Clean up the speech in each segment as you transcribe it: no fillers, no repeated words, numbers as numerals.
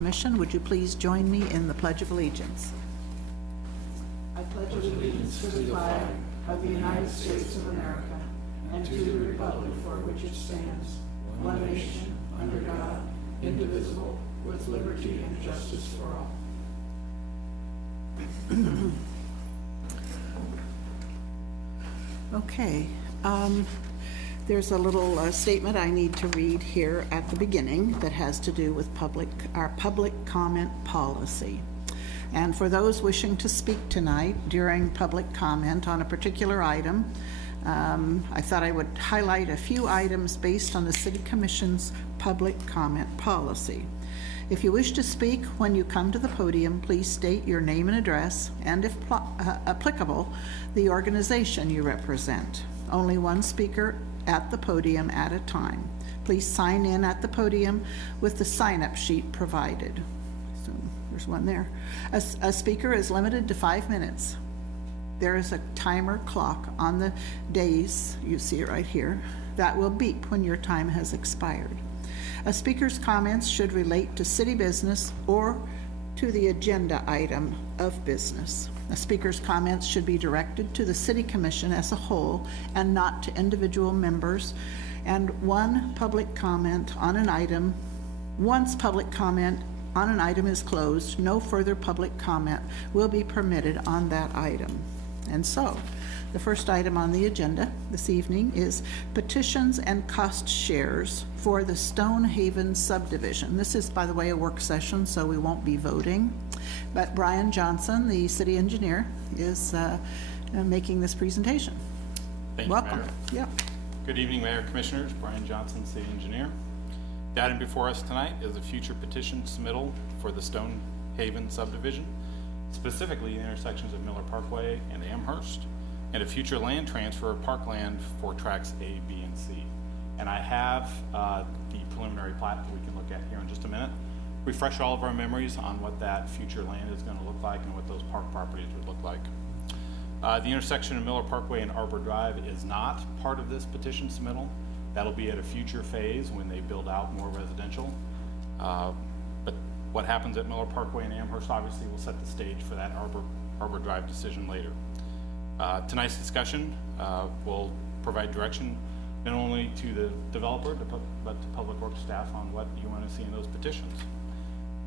Commission, would you please join me in the Pledge of Allegiance? I pledge allegiance to the flag of the United States of America and to the republic for which it stands, one nation, under God, indivisible, with liberty and justice for all. Okay, there's a little statement I need to read here at the beginning that has to do with our public comment policy. And for those wishing to speak tonight during public comment on a particular item, I thought I would highlight a few items based on the City Commission's public comment policy. If you wish to speak when you come to the podium, please state your name and address, and if applicable, the organization you represent. Only one speaker at the podium at a time. Please sign in at the podium with the sign-up sheet provided. So there's one there. A speaker is limited to 5 minutes. There is a timer clock on the dais, you see it right here, that will beep when your time has expired. A speaker's comments should relate to city business or to the agenda item of business. A speaker's comments should be directed to the City Commission as a whole and not to individual members. And once public comment on an item is closed, no further public comment will be permitted on that item. And so, the first item on the agenda this evening is petitions and cost shares for the Stonehaven subdivision. This is, by the way, a work session, so we won't be voting. But Brian Johnson, the city engineer, is making this presentation. Thank you, Welcome. Mayor. Yeah. Good evening, Mayor, Commissioners. Brian Johnson, city engineer. The item before us tonight is a future petition submittal for the Stonehaven subdivision, specifically the intersections of Miller Parkway and Amherst, and a future land transfer of parkland for tracks A, B, and C. And I have the preliminary plat that we can look at here in just a minute. Refresh all of our memories on what that future land is going to look like and what those park properties would look like. The intersection of Miller Parkway and Arbor Drive is not part of this petition submittal. That'll be at a future phase when they build out more residential. But what happens at Miller Parkway and Amherst obviously will set the stage for that Arbor Drive decision later. Tonight's discussion will provide direction not only to the developer but to Public Works staff on what you want to see in those petitions.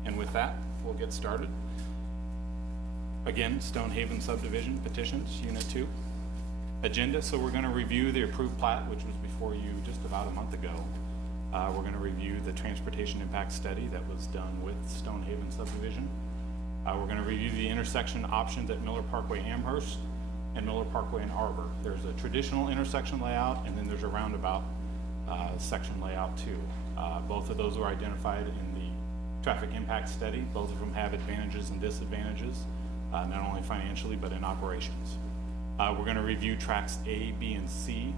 And with that, we'll get started. Again, Stonehaven subdivision petitions, Unit 2. Agenda, so we're going to review the approved plat, which was before you just about a month ago. We're going to review the transportation impact study that was done with Stonehaven subdivision. We're going to review the intersection options at Miller Parkway Amherst and Miller Parkway and Arbor. There's a traditional intersection layout, and then there's a roundabout section layout too. Both of those were identified in the traffic impact study. Both of them have advantages and disadvantages, not only financially but in operations. We're going to review tracks A, B, and C.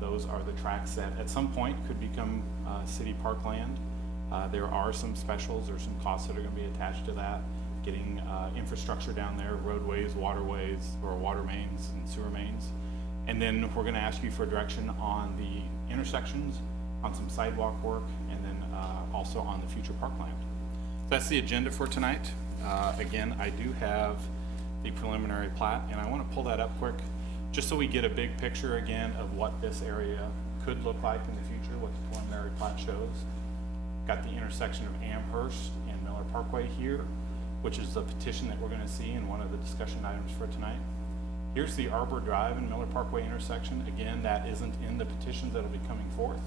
Those are the tracks that at some point could become city parkland. There are some specials or some costs that are going to be attached to that, getting infrastructure down there, roadways, waterways, or water mains and sewer mains. And then we're going to ask you for direction on the intersections, on some sidewalk work, and then also on the future parkland. That's the agenda for tonight. Again, I do have the preliminary plat, and I want to pull that up quick just so we get a big picture again of what this area could look like in the future, what the preliminary plat shows. Got the intersection of Amherst and Miller Parkway here, which is the petition that we're going to see in one of the discussion items for tonight. Here's the Arbor Drive and Miller Parkway intersection. Again, that isn't in the petitions that'll be coming forth,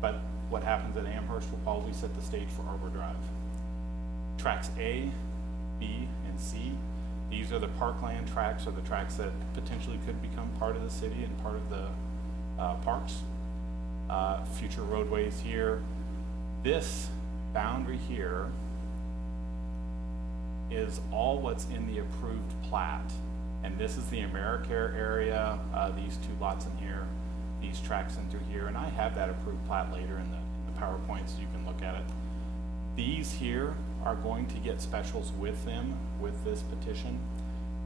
but what happens at Amherst will probably set the stage for Arbor Drive. Tracks A, B, and C. These are the parkland tracks, or the tracks that potentially could become part of the city and part of the parks. Future roadways here. This boundary here is all what's in the approved plat. And this is the AmeriCare area, these two lots in here, these tracks in through here. And I have that approved plat later in the PowerPoint so you can look at it. These here are going to get specials with them, with this petition.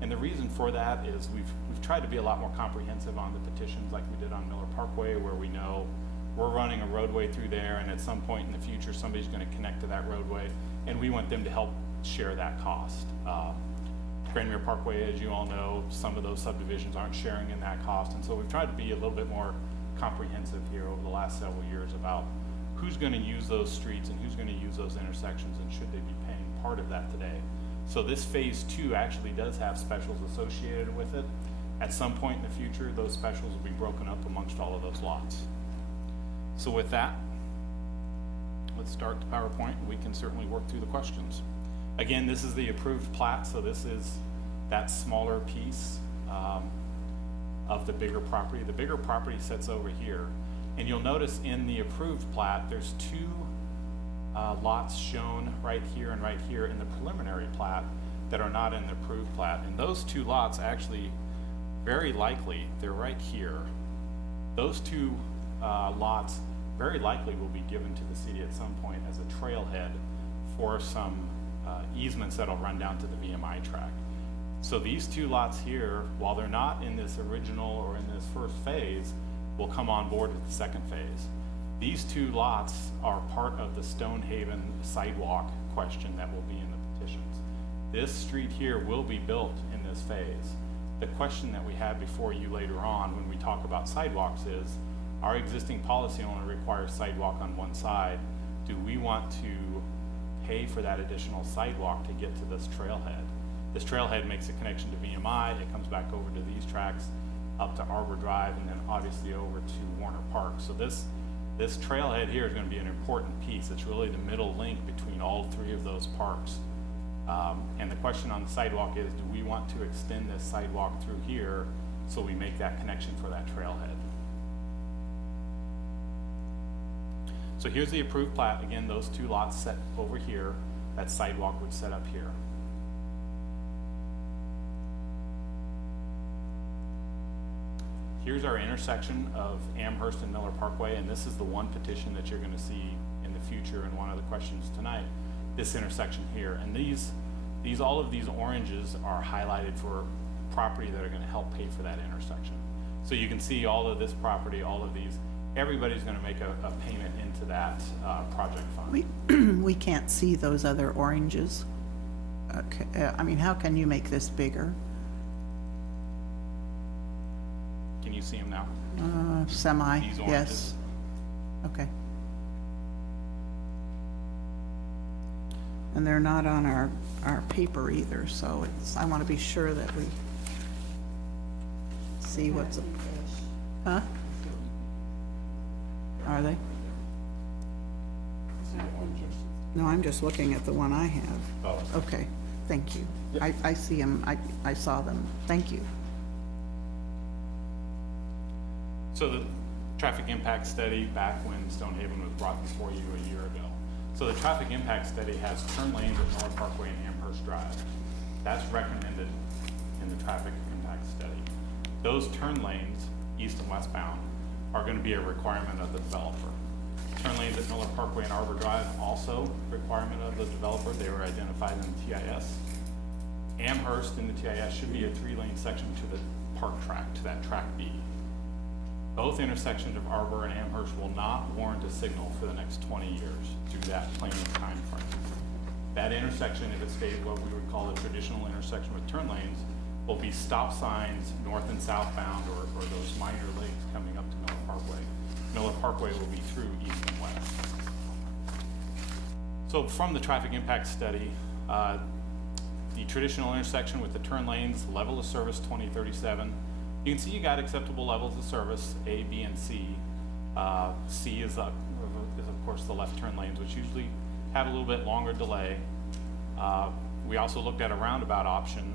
And the reason for that is we've tried to be a lot more comprehensive on the petitions like we did on Miller Parkway, where we know we're running a roadway through there, and at some point in the future, somebody's going to connect to that roadway. and we want them to help share that cost. Grandmere Parkway, as you all know, some of those subdivisions aren't sharing in that cost, and so we've tried to be a little bit more comprehensive here over the last several years about who's gonna use those streets and who's gonna use those intersections, and should they be paying part of that today. So this phase 2 actually does have specials associated with it. At some point in the future, those specials will be broken up amongst all of those lots. So with that, let's start the PowerPoint, and we can certainly work through the questions. Again, this is the approved plat, so this is that smaller piece of the bigger property. The bigger property sits over here, and you'll notice in the approved plat, there's 2 lots shown right here and right here in the preliminary plat that are not in the approved plat, and those 2 lots actually, very likely, they're right here. Those 2 lots very likely will be given to the city at some point as a trailhead for some easements that'll run down to the VMI track. So these 2 lots here, while they're not in this original or in this first phase, will come on board with the second phase. These 2 lots are part of the Stonehaven sidewalk question that will be in the petitions. This street here will be built in this phase. The question that we have before you later on when we talk about sidewalks is, our existing policy only requires sidewalk on one side. Do we want to pay for that additional sidewalk to get to this trailhead? This trailhead makes a connection to VMI, it comes back over to these tracks, up to Arbor Drive, and then obviously over to Warner Park. So this trailhead here is going to be an important piece. It's really the middle link between all 3 of those parks. And the question on the sidewalk is, do we want to extend this sidewalk through here so we make that connection for that trailhead? So here's the approved plat. Again, those 2 lots set over here. That sidewalk would set up here. Here's our intersection of Amherst and Miller Parkway, and this is the one petition that you're gonna see in the future in one of the questions tonight, this intersection here. And all of these oranges are highlighted for property that are gonna help pay for that intersection. So you can see all of this property, all of these, everybody's gonna make a payment into that project fund. We can't see those other oranges. Okay, I mean, how can you make this bigger? Can you see them now? Semi, These yes. oranges? Okay. And they're not on our paper either, so I want to be sure that we see what's, huh? Are they? No, I'm just looking at the one I have. Oh. Okay, thank you. I see them, I saw them. Thank you. So the traffic impact study back when Stonehaven was brought before you a year ago. So the traffic impact study has turn lanes at Miller Parkway and Amherst Drive. That's recommended in the traffic impact study. Those turn lanes, east and westbound, are going to be a requirement of the developer. Turn lanes at Miller Parkway and Arbor Drive, also requirement of the developer. They were identified in the TIS. Amherst in the TIS should be a 3-lane section to the park track, to that track B. Both intersections of Arbor and Amherst will not warrant a signal for the next 20 years due to that planning time frame. That intersection, if it stayed what we would call a traditional intersection with turn lanes, will be stop signs north and southbound or those minor lanes coming up to Miller Parkway. Miller Parkway will be through east and west. So from the traffic impact study, the traditional intersection with the turn lanes, level of service 2037. You can see you got acceptable levels of service, A, B, and C. C is of course the left turn lanes, which usually have a little bit longer delay. We also looked at a roundabout option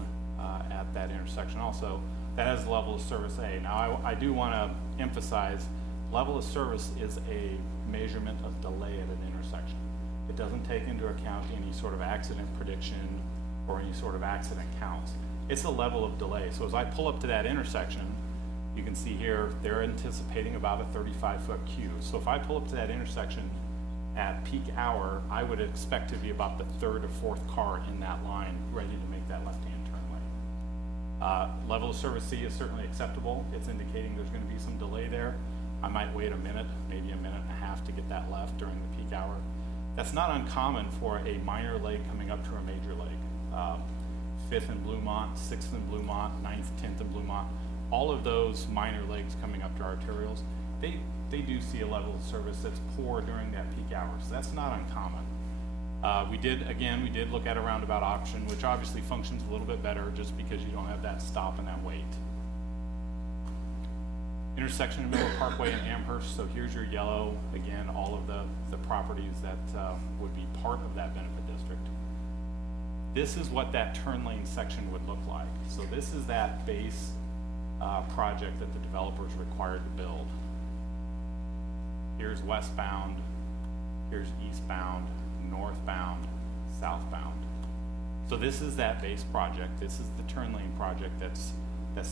at that intersection also. That has the level of service A. Now I do want to emphasize, level of service is a measurement of delay at an intersection. It doesn't take into account any sort of accident prediction or any sort of accident counts. It's a level of delay. So as I pull up to that intersection, you can see here, they're anticipating about a 35-foot queue. So if I pull up to that intersection at peak hour, I would expect to be about the 3rd or 4th car in that line ready to make that left-hand turn lane. Level of service C is certainly acceptable. It's indicating there's going to be some delay there. I might wait a minute, maybe a minute and a half to get that left during the peak hour. That's not uncommon for a minor lake coming up to a major lake. 5th and Bluemont, 6th and Bluemont, 9th, 10th and Bluemont, all of those minor lakes coming up to arterials, they do see a level of service that's poor during that peak hours. That's not uncommon. We did look at a roundabout option, which obviously functions a little bit better just because you don't have that stop and that wait. Intersection of Miller Parkway and Amherst, so here's your yellow, again, all of the properties that would be part of that benefit district. This is what that turn lane section would look like. So this is that base project that the developer is required to build. Here's westbound, here's eastbound, northbound, southbound. So this is that base project. This is the turn lane project that's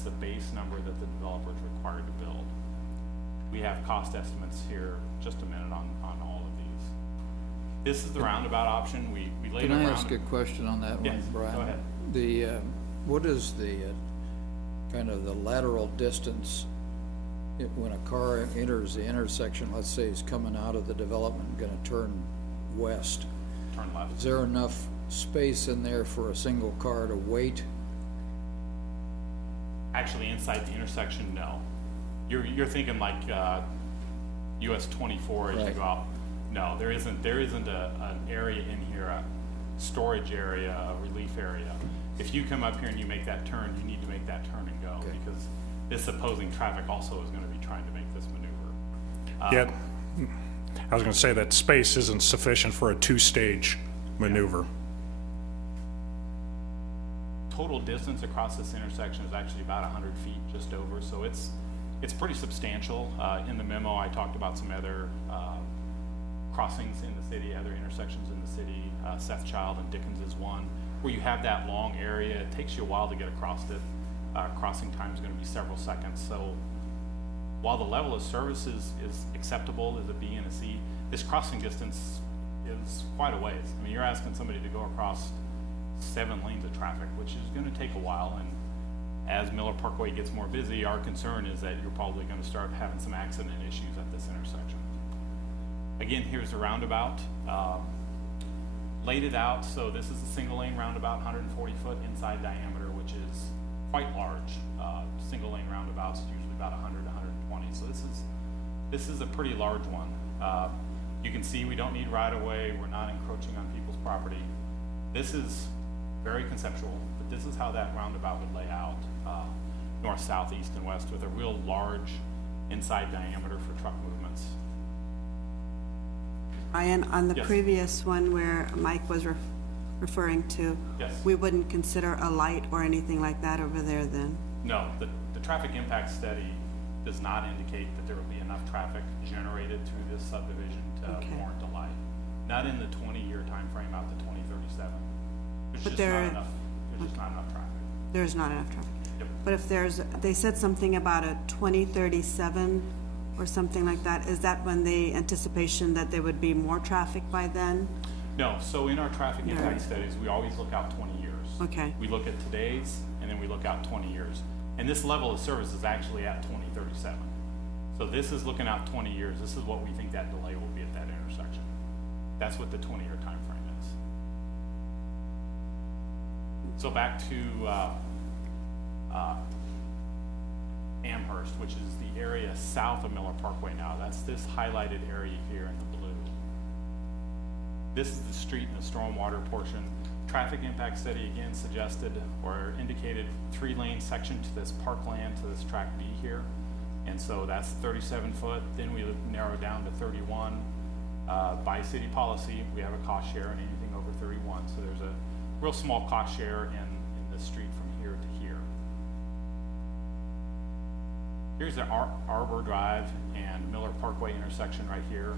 the base number that the developer is required to build. We have cost estimates here, just a minute on all of these. This is the roundabout option. We laid Can a I round. ask a question on that one, Yes, Brian? go ahead. The, what is the, kind of the lateral distance when a car enters the intersection, let's say it's coming out of the development, gonna turn west? Turn left. Is there enough space in there for a single car to wait? Actually, inside the intersection, no. You're thinking like US 24 as you Right. go out. No, there isn't an area in here, a storage area, a relief area. If you come up here and you make that turn, you need to make that turn and go, Okay. because this opposing traffic also is gonna be trying to make this maneuver. Yeah, I was gonna say that space isn't sufficient for a two-stage maneuver. Total distance across this intersection is actually about 100 feet, just over, so it's pretty substantial. In the memo, I talked about some other crossings in the city, other intersections in the city. Seth Child and Dickens is one, where you have that long area. It takes you a while to get across it. Crossing time is gonna be several seconds, so while the level of service is acceptable as a B and a C, this crossing distance is quite a ways. I mean, you're asking somebody to go across 7 lanes of traffic, which is gonna take a while, and as Miller Parkway gets more busy, our concern is that you're probably gonna start having some accident issues at this intersection. Again, here's the roundabout. Laid it out, so this is a single lane roundabout, 140 foot inside diameter, which is quite large. Single lane roundabouts usually about 100 to 120, so this is a pretty large one. You can see we don't need right of way, we're not encroaching on people's property. This is very conceptual, but this is how that roundabout would lay out, north, south, east, and west, with a real large inside diameter for truck movements. Ryan, on the Yes. previous one where Mike was referring to, Yes. we wouldn't consider a light or anything like that over there then? No, the traffic impact study does not indicate that there will be enough traffic generated through this subdivision to Okay. warrant a light. Not in the 20-year timeframe out to 2037. There's But just there- not enough, there's just not enough traffic. There's not enough traffic. Yep. But if they said something about a 2037 or something like that, is that when the anticipation that there would be more traffic by then? No, so in our traffic No. impact studies, we always look out 20 years. Okay. We look at today's, and then we look out 20 years. And this level of service is actually at 2037. So this is looking out 20 years. This is what we think that delay will be at that intersection. That's what the 20-year timeframe is. So back to Amherst, which is the area south of Miller Parkway now. That's this highlighted area here in the blue. This is the street and the stormwater portion. Traffic impact study again suggested or indicated 3-lane section to this parkland, to this track B here. And so that's 37 foot. Then we narrowed down to 31. By city policy, we have a cost share and anything over 31. So there's a real small cost share in the street from here to here. Here's the Arbor Drive and Miller Parkway intersection right here.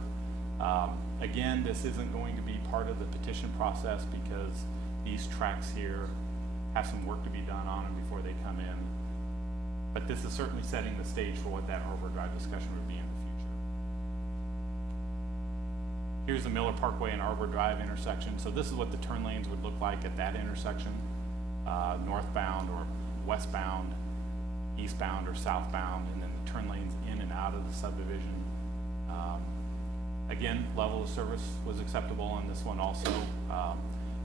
Again, this isn't going to be part of the petition process because these tracks here have some work to be done on them before they come in. But this is certainly setting the stage for what that Arbor Drive discussion would be in the future. Here's the Miller Parkway and Arbor Drive intersection. So this is what the turn lanes would look like at that intersection, northbound or westbound, eastbound or southbound, and then the turn lanes in and out of the subdivision. Again, level of service was acceptable on this one also.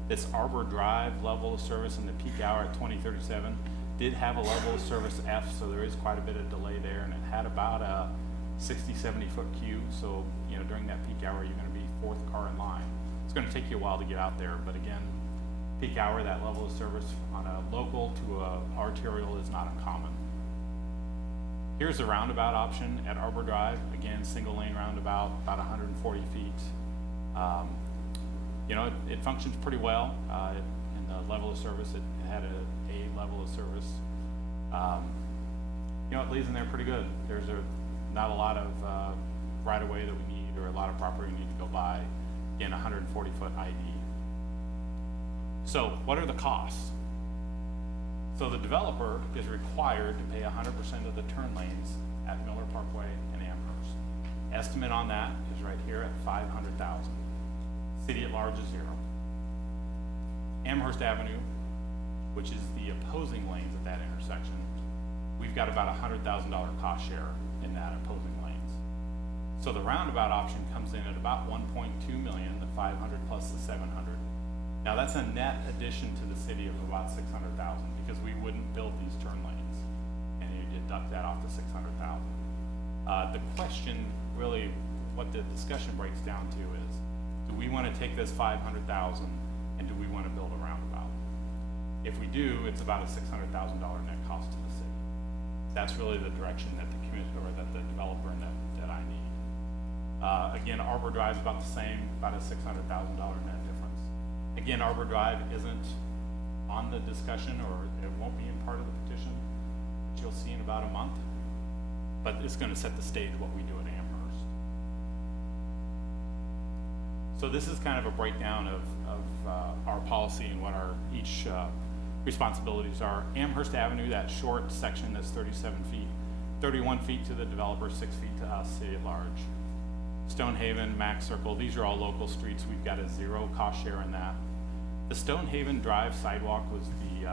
This Arbor Drive level of service in the peak hour at 2037 did have a level of service F, so there is quite a bit of delay there, and it had about a 60, 70 foot queue. So, you know, during that peak hour, you're gonna be fourth car in line. It's gonna take you a while to get out there, but again, peak hour, that level of service on a local to a arterial is not uncommon. Here's the roundabout option at Arbor Drive. Again, single lane roundabout, about 140 feet. You know, it functions pretty well. In the level of service, it had a level of service. You know, it leads in there pretty good. There's not a lot of right of way that we need, or a lot of property we need to go by. Again, 140 foot ID. So what are the costs? So the developer is required to pay 100% of the turn lanes at Miller Parkway and Amherst. Estimate on that is right here at $500,000. City at large is zero. Amherst Avenue, which is the opposing lanes at that intersection, we've got about $100,000 cost share in that opposing lanes. So the roundabout option comes in at about 1.2 million, the 500 plus the 700. Now that's a net addition to the city of about 600,000, because we wouldn't build these turn lanes, and you deduct that off the 600,000. The question, really, what the discussion breaks down to is, do we want to take this 500,000 and do we want to build a roundabout? If we do, it's about a $600,000 net cost to the city. That's really the direction that the community, or that the developer and that I need. Again, Arbor Drive is about the same, about a $600,000 net difference. Again, Arbor Drive isn't on the discussion, or it won't be in part of the petition, which you'll see in about a month, but it's going to set the stage of what we do at Amherst. So this is kind of a breakdown of our policy and what our each responsibilities are. Amherst Avenue, that short section that's 37 feet, 31 feet to the developer, 6 feet to us, city at large. Stonehaven, Mack Circle, these are all local streets. We've got a zero cost share in that. The Stonehaven Drive sidewalk was the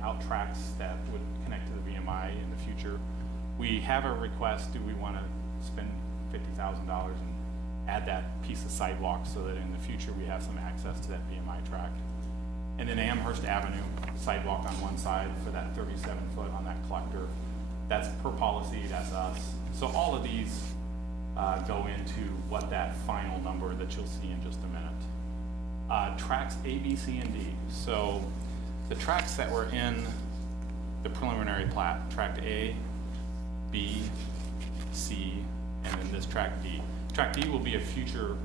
out tracks that would connect to the VMI in the future. We have a request, do we want to spend $50,000 and add that piece of sidewalk so that in the future we have some access to that VMI track. And then Amherst Avenue, sidewalk on one side for that 37 foot on that collector. That's per policy, that's us. So all of these go into what that final number that you'll see in just a minute. Tracks A, B, C, and D. So the tracks that were in the preliminary plat, track A, B, C, and then this track D. Track D will be a future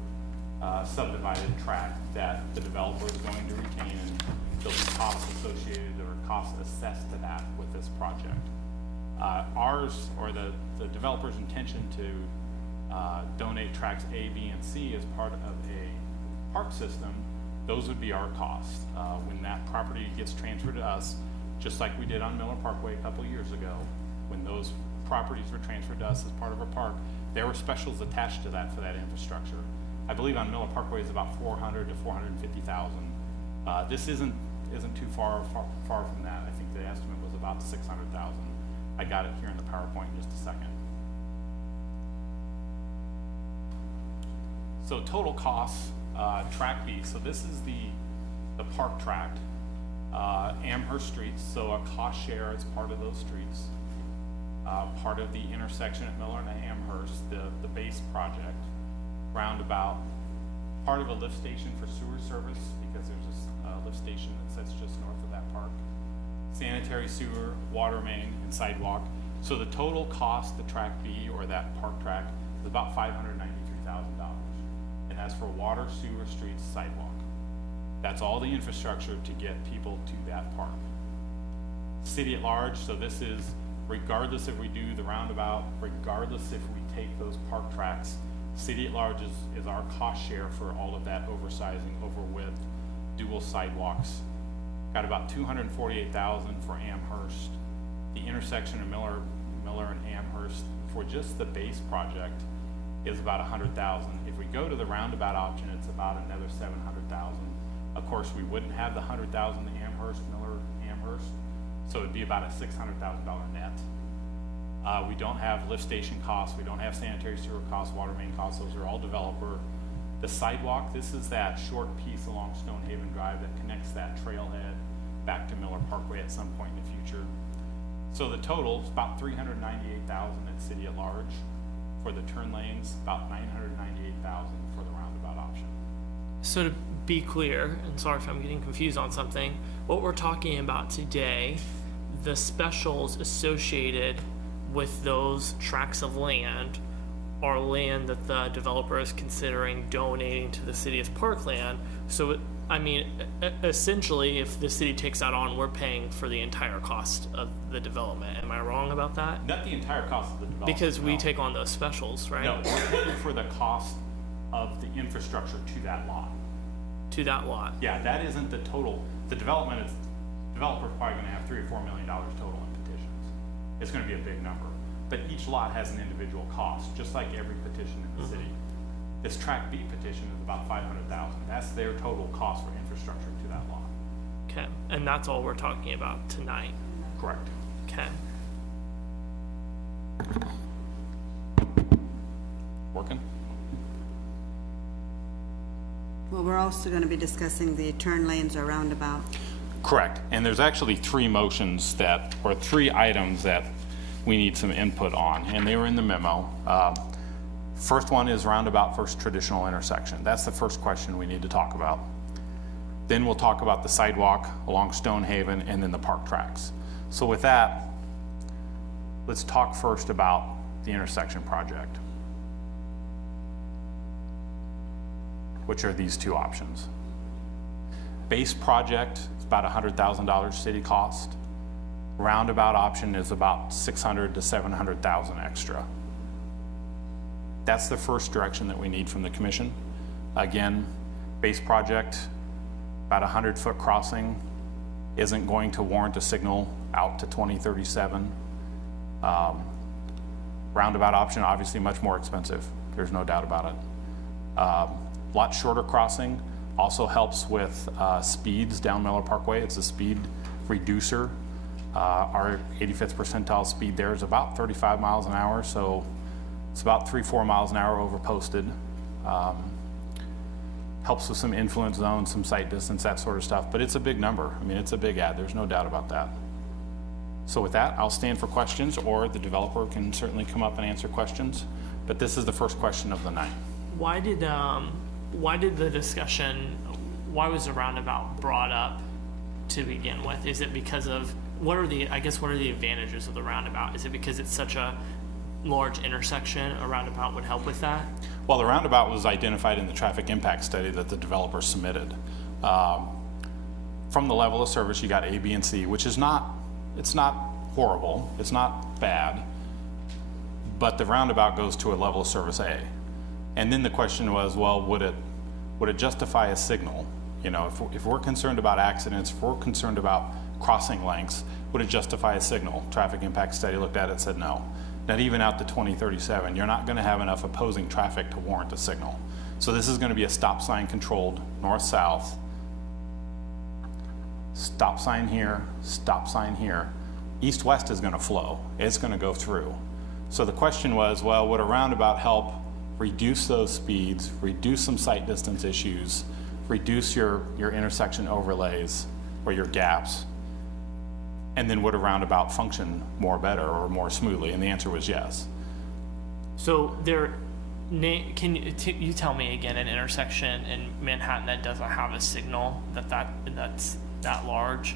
subdivided track that the developer is going to retain, and there'll be costs associated or costs assessed to that with this project. Ours, or the developer's intention to donate tracks A, B, and C as part of a park system, those would be our costs. When that property gets transferred to us, just like we did on Miller Parkway a couple years ago, when those properties were transferred to us as part of our park, there were specials attached to that for that infrastructure. I believe on Miller Parkway is about 400 to 450,000. This isn't too far from that. I think the estimate was about 600,000. I got it here in the PowerPoint in just a second. So total costs, track B. So this is the park tract, Amherst streets. So a cost share is part of those streets. Part of the intersection at Miller and Amherst, the base project, roundabout, part of a lift station for sewer service, because there's a lift station that sits just north of that park, sanitary sewer, water main, and sidewalk. So the total cost, the track B, or that park track, is about $593,000. And that's for water, sewer, streets, sidewalk. That's all the infrastructure to get people to that park. City at large, so this is regardless if we do the roundabout, regardless if we take those park tracks, city at large is our cost share for all of that oversizing, over width, dual sidewalks. Got about $248,000 for Amherst. The intersection of Miller and Amherst for just the base project is about $100,000. If we go to the roundabout option, it's about another $700,000. Of course, we wouldn't have the $100,000 to Amherst, Miller, Amherst, so it'd be about a $600,000 net. We don't have lift station costs, we don't have sanitary sewer costs, water main costs, those are all developer. The sidewalk, this is that short piece along Stonehaven Drive that connects that trailhead back to Miller Parkway at some point in the future. So the total is about $398,000 at city at large. For the turn lanes, about $998,000 for the roundabout option. So to be clear, and sorry if I'm getting confused on something, what we're talking about today, the specials associated with those tracts of land are land that the developer is considering donating to the city as parkland. So, essentially, if the city takes that on, we're paying for the entire cost of the development. Am I wrong about that? Not the entire cost of the development. Because we no. take on those specials, right? No, we're paying for the cost of the infrastructure to that lot. To that lot. Yeah, that isn't the total. The developer's probably gonna have $3 or $4 million total in petitions. It's gonna be a big number. But each lot has an individual cost, just like every petition in the city. This tract B petition is about $500,000. That's their total cost for infrastructure to that lot. Okay. And that's all we're talking about tonight. Correct. Okay. Working? Well, we're also going to be discussing the turn lanes or roundabout. Correct. And there's actually three items that we need some input on, and they were in the memo. First one is roundabout versus traditional intersection. That's the first question we need to talk about. Then we'll talk about the sidewalk along Stonehaven and then the park tracks. So with that, let's talk first about the intersection project, which are these two options. Base project is about $100,000 city cost. Roundabout option is about $600,000 to $700,000 extra. That's the first direction that we need from the commission. Again, base project, about 100-foot crossing, isn't going to warrant a signal out to 2037. Roundabout option, obviously much more expensive. There's no doubt about it. Lot shorter crossing also helps with speeds down Miller Parkway. It's a speed reducer. Our 85th percentile speed there is about 35 miles an hour, so it's about 3-4 miles an hour over posted. Helps with some influence zones, some sight distance, that sort of stuff, but it's a big number. I mean, it's a big ad, there's no doubt about that. So with that, I'll stand for questions, or the developer can certainly come up and answer questions, but this is the first question of the night. Why did the discussion, why was the roundabout brought up to begin with? Is it because of, what are the advantages of the roundabout? Is it because it's such a large intersection, a roundabout would help with that? Well, the roundabout was identified in the traffic impact study that the developer submitted. From the level of service, you got A, B, and C, which is it's not horrible, it's not bad, but the roundabout goes to a level of service A. And then the question was, well, would it justify a signal? You know, if we're concerned about accidents, if we're concerned about crossing lengths, would it justify a signal? Traffic impact study looked at it, said no. Not even out to 2037, you're not gonna have enough opposing traffic to warrant a signal. So this is gonna be a stop sign controlled north-south. Stop sign here, stop sign here. East-west is gonna flow, it's gonna go through. So the question was, well, would a roundabout help reduce those speeds, reduce some sight distance issues, reduce your intersection overlays or your gaps? And then would a roundabout function more better or more smoothly? And the answer was yes. So can you tell me again an intersection in Manhattan that doesn't have a signal that's that large?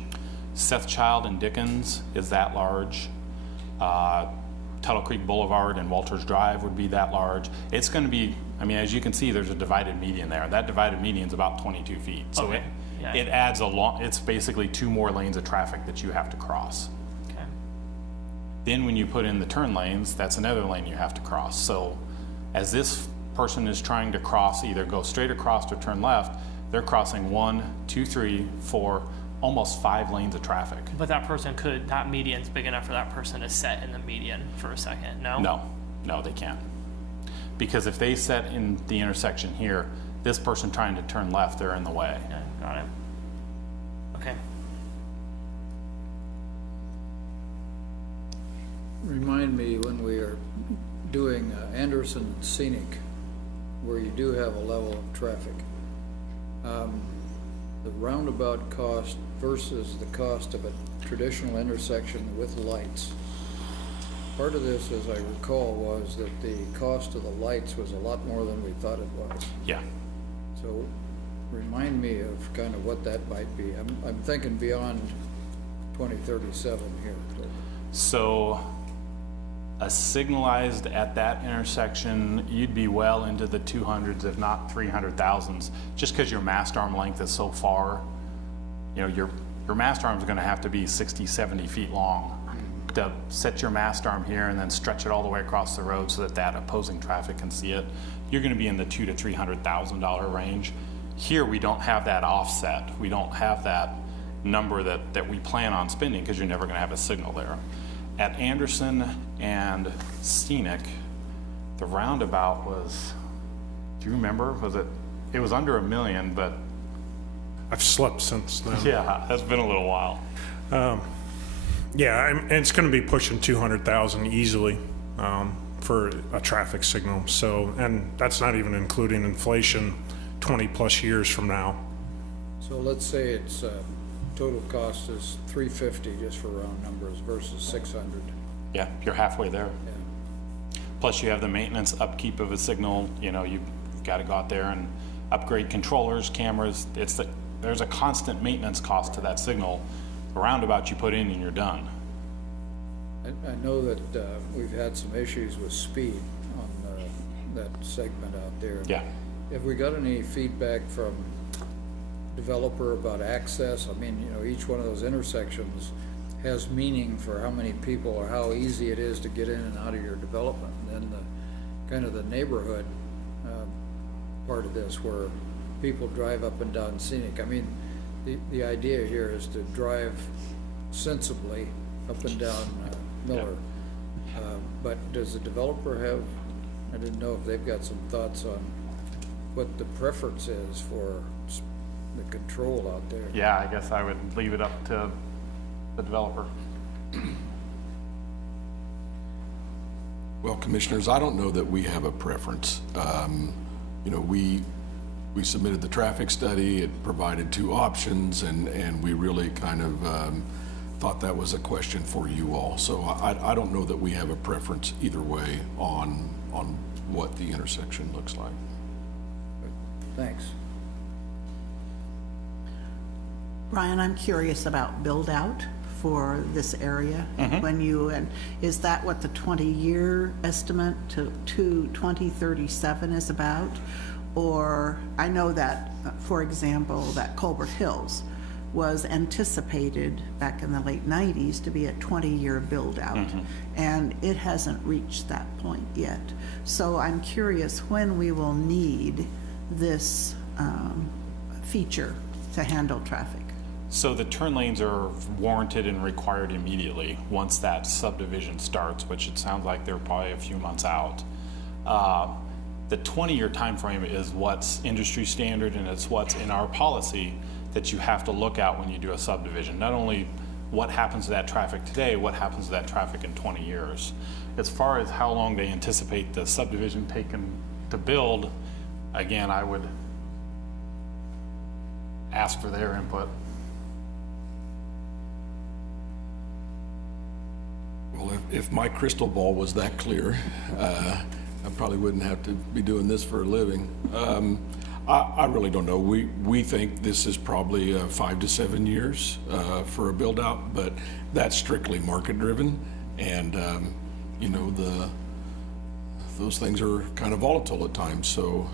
Seth Child and Dickens is that large. Tuttle Creek Boulevard and Walters Drive would be that large. It's going to be, I mean, as you can see, there's a divided median there. That divided median is about 22 feet. So Okay. Yeah. it adds it's basically 2 more lanes of traffic that you have to cross. Okay. Then when you put in the turn lanes, that's another lane you have to cross. So as this person is trying to cross, either go straight across or turn left, they're crossing 1, 2, 3, 4, almost 5 lanes of traffic. But that median's big enough for that person to set in the median for a second, no? No, they can't. Because if they set in the intersection here, this person trying to turn left, they're in the way. Yeah, got it. Okay. Remind remind me when we are doing Anderson and Scenic, where you do have a level of traffic, the roundabout cost versus the cost of a traditional intersection with lights. Part of this, as I recall, was that the cost of the lights was a lot more than we thought it was. Yeah. So remind me of kind of what that might be. I'm thinking beyond 2037 here. So a signalized at that intersection, you'd be well into the 200s, if not 300,000s, just because your mast arm length is so far. You know, your mast arm is going to have to be 60, 70 feet long to set your mast arm here and then stretch it all the way across the road so that that opposing traffic can see it. You're going to be in the $200,000 to $300,000 range. Here, we don't have that offset. We don't have that number that we plan on spending because you're never going to have a signal there. At Anderson and Scenic, the roundabout was, do you remember? It was under $1 million, but I've slept since then. yeah, that's been a little while. Yeah, and it's going to be pushing 200,000 easily for a traffic signal. So, and that's not even including inflation 20 plus years from now. So let's say it's total cost is 350 just for round numbers versus 600. Yeah, you're halfway there. Yeah. Plus you have the maintenance upkeep of a signal. You know, you've got to go out there and upgrade controllers, cameras. There's a constant maintenance cost to that signal. The roundabout you put in and you're done. I know that we've had some issues with speed on that segment out there. Yeah. Have we got any feedback from developer about access? I mean, you know, each one of those intersections has meaning for how many people or how easy it is to get in and out of your development. And then the kind of the neighborhood part of this where people drive up and down Scenic. I mean, the idea here is to drive sensibly up and down Miller. But does the developer have, I didn't know if they've got some thoughts on what the preference is for the control out there. Yeah, I guess I would leave it up to the developer. Well, commissioners, I don't know that we have a preference. You know, we submitted the traffic study, it provided two options, and we really kind of thought that was a question for you all. So I don't know that we have a preference either way on what the intersection looks like. Thanks. Brian, I'm curious about build-out for this area. When you, and is that what the 20-year estimate to 2037 is about? Or I know that, for example, that Colbert Hills was anticipated back in the late 90s to be a 20-year build-out, and it hasn't reached that point yet. So I'm curious when we will need this feature to handle traffic. So the turn lanes are warranted and required immediately once that subdivision starts, which it sounds like they're probably a few months out. The 20-year time frame is what's industry standard, and it's what's in our policy that you have to look at when you do a subdivision. Not only what happens to that traffic today, what happens to that traffic in 20 years. As far as how long they anticipate the subdivision taken to build, again, I would ask for their input. Well, if my crystal ball was that clear, I probably wouldn't have to be doing this for a living. I really don't know. We think this is probably 5 to 7 years for a build out, but that's strictly market driven, and you know, those things are kind of volatile at times. So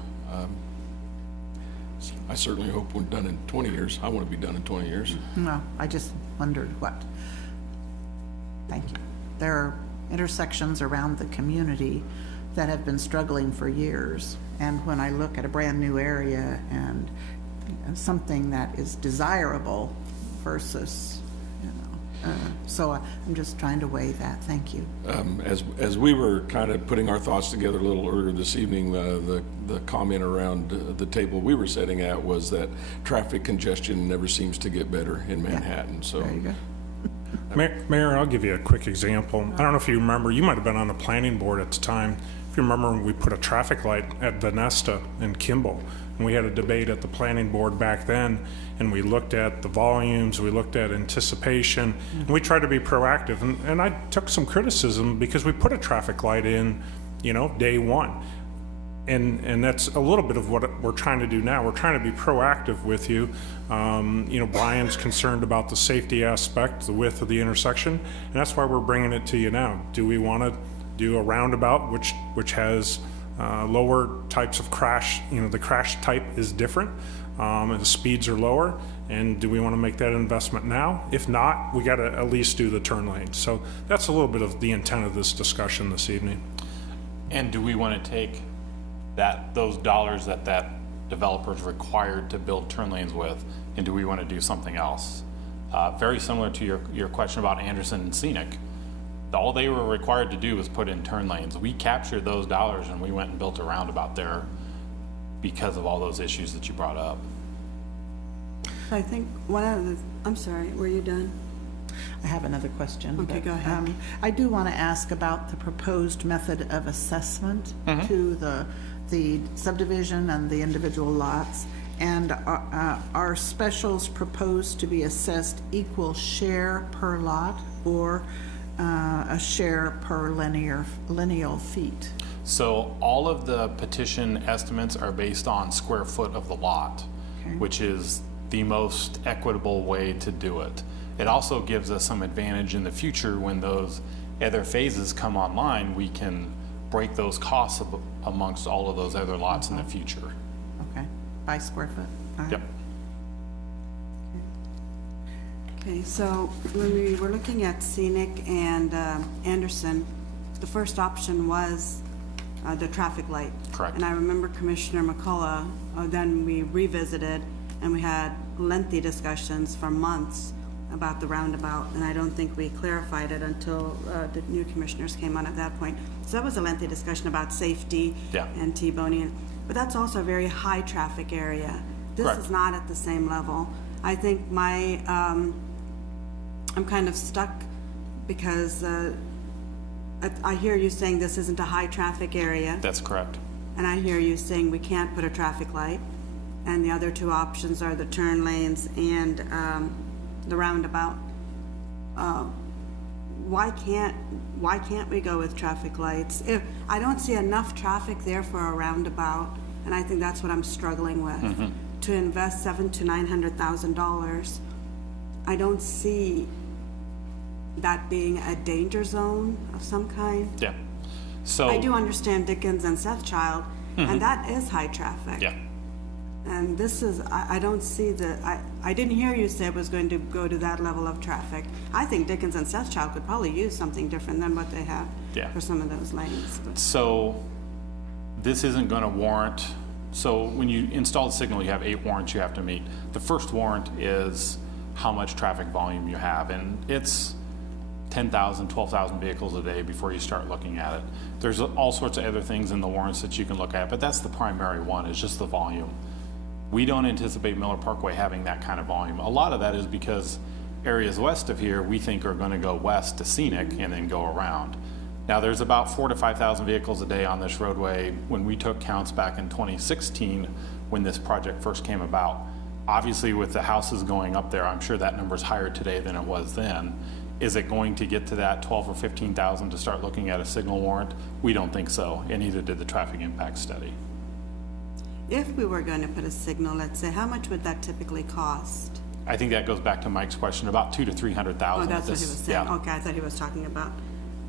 I certainly hope we're done in 20 years. I want to be done in 20 years. No, I just wondered what. Thank you. There are intersections around the community that have been struggling for years. And when I look at a brand new area and something that is desirable versus, you know, so I'm just trying to weigh that. Thank you. As we were kind of putting our thoughts together a little earlier this evening, the comment around the table we were sitting at was that traffic congestion never seems to get better in Manhattan. So There you go. Mayor, I'll give you a quick example. I don't know if you remember, you might have been on the planning board at the time. If you remember when we put a traffic light at Venesta and Kimball, and we had a debate at the planning board back then, and we looked at the volumes, we looked at anticipation, and we tried to be proactive. And I took some criticism because we put a traffic light in, day one. And that's a little bit of what we're trying to do now. We're trying to be proactive with you. Brian's concerned about the safety aspect, the width of the intersection, and that's why we're bringing it to you now. Do we want to do a roundabout which has lower types of crash? The crash type is different, and the speeds are lower. And do we want to make that investment now? If not, we got to at least do the turn lane. So that's a little bit of the intent of this discussion this evening. And do we want to take those dollars that developer's required to build turn lanes with, and do we want to do something else? Very similar to your question about Anderson and Scenic. All they were required to do was put in turn lanes. We captured those dollars and we went and built a roundabout there because of all those issues that you brought up. I think I'm sorry, were you done? I have another question. Okay, go ahead. I do want to ask about the proposed method of assessment to the subdivision and the individual lots. And are specials proposed to be assessed equal share per lot or a share per lineal feet? So all of the petition estimates are based on square foot of the lot, which is the most equitable way to do it. It also gives us some advantage in the future when those other phases come online. We can break those costs amongst all of those other lots in the future. Okay, by square foot? All right. Yep. Okay, so when we were looking at Scenic and Anderson, the first option was the traffic light. Correct. And I remember Commissioner McCullough, then we revisited and we had lengthy discussions for months about the roundabout, and I don't think we clarified it until the new commissioners came on at that point. So that was a lengthy discussion about safety and T-boning, but that's also a very high traffic area. This Correct. is not at the same level. I think I'm kind of stuck because I hear you saying this isn't a high traffic area, That's correct. and I hear you saying we can't put a traffic light, and the other two options are the turn lanes and the roundabout. Why can't we go with traffic lights? If I don't see enough traffic there for a roundabout, and I think that's what I'm struggling with. To invest $700,000 to $900,000, I don't see that being a danger zone of some kind. Yeah. So I do understand Dickens and Sethchild, and that is high traffic. Yeah. And this is, I don't see I didn't hear you say it was going to go to that level of traffic. I think Dickens and Sethchild could probably use something different than what they have for some of those lanes. So this isn't going to warrant, so when you install the signal, you have 8 warrants you have to meet. The first warrant is how much traffic volume you have, and it's 10,000, 12,000 vehicles a day before you start looking at it. There's all sorts of other things in the warrants that you can look at, but that's the primary one, is just the volume. We don't anticipate Miller Parkway having that kind of volume. A lot of that is because areas west of here we think are going to go west to Scenic and then go around. Now there's about 4,000 to 5,000 vehicles a day on this roadway. When we took counts back in 2016, when this project first came about, obviously with the houses going up there, I'm sure that number's higher today than it was then. Is it going to get to that 12 or 15,000 to start looking at a signal warrant? We don't think so, and neither did the traffic impact study. If we were going to put a signal, let's say, how much would that typically cost? I think that goes back to Mike's question, about 200,000 to 300,000. Oh, that's what he was saying. Yeah. Okay, I thought he was talking about,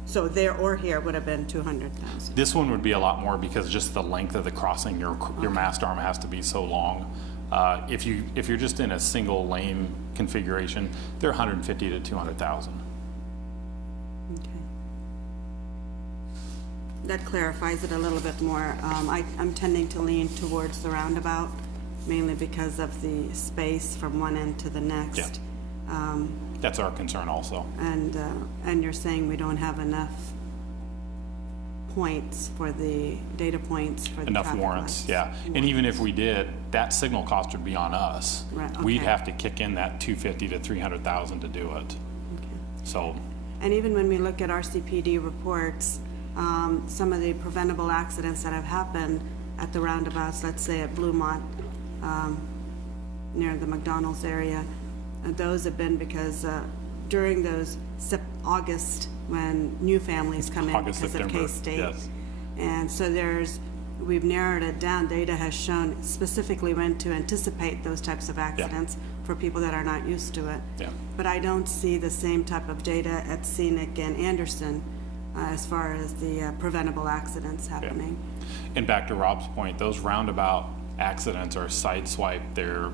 so there or here would have been 200,000. This one would be a lot more because just the length of the crossing, your mast arm has to be so long. If you're just in a single lane configuration, they're 150 to 200,000. Okay. That clarifies it a little bit more. I'm tending to lean towards the roundabout, mainly because of the space from one end to the next. Yeah. That's our concern also. And you're saying we don't have enough points for the data points for the Enough traffic warrants, lights. yeah. And even if we did, that signal cost would be on us. Right, We'd okay. have to kick in that 250 to 300,000 to do it. Okay. So, And even when we look at RCPD reports, some of the preventable accidents that have happened at the roundabouts, let's say at Bluemont, near the McDonald's area, those have been because during those August, when new families come in August, because of September, K-State. yes. And so we've narrowed it down. Data has shown specifically when to anticipate those types of accidents for people that are not used to it. Yeah. But I don't see the same type of data at Scenic and Anderson as far as the preventable accidents happening. and back to Rob's point, those roundabout accidents are sideswipe, they're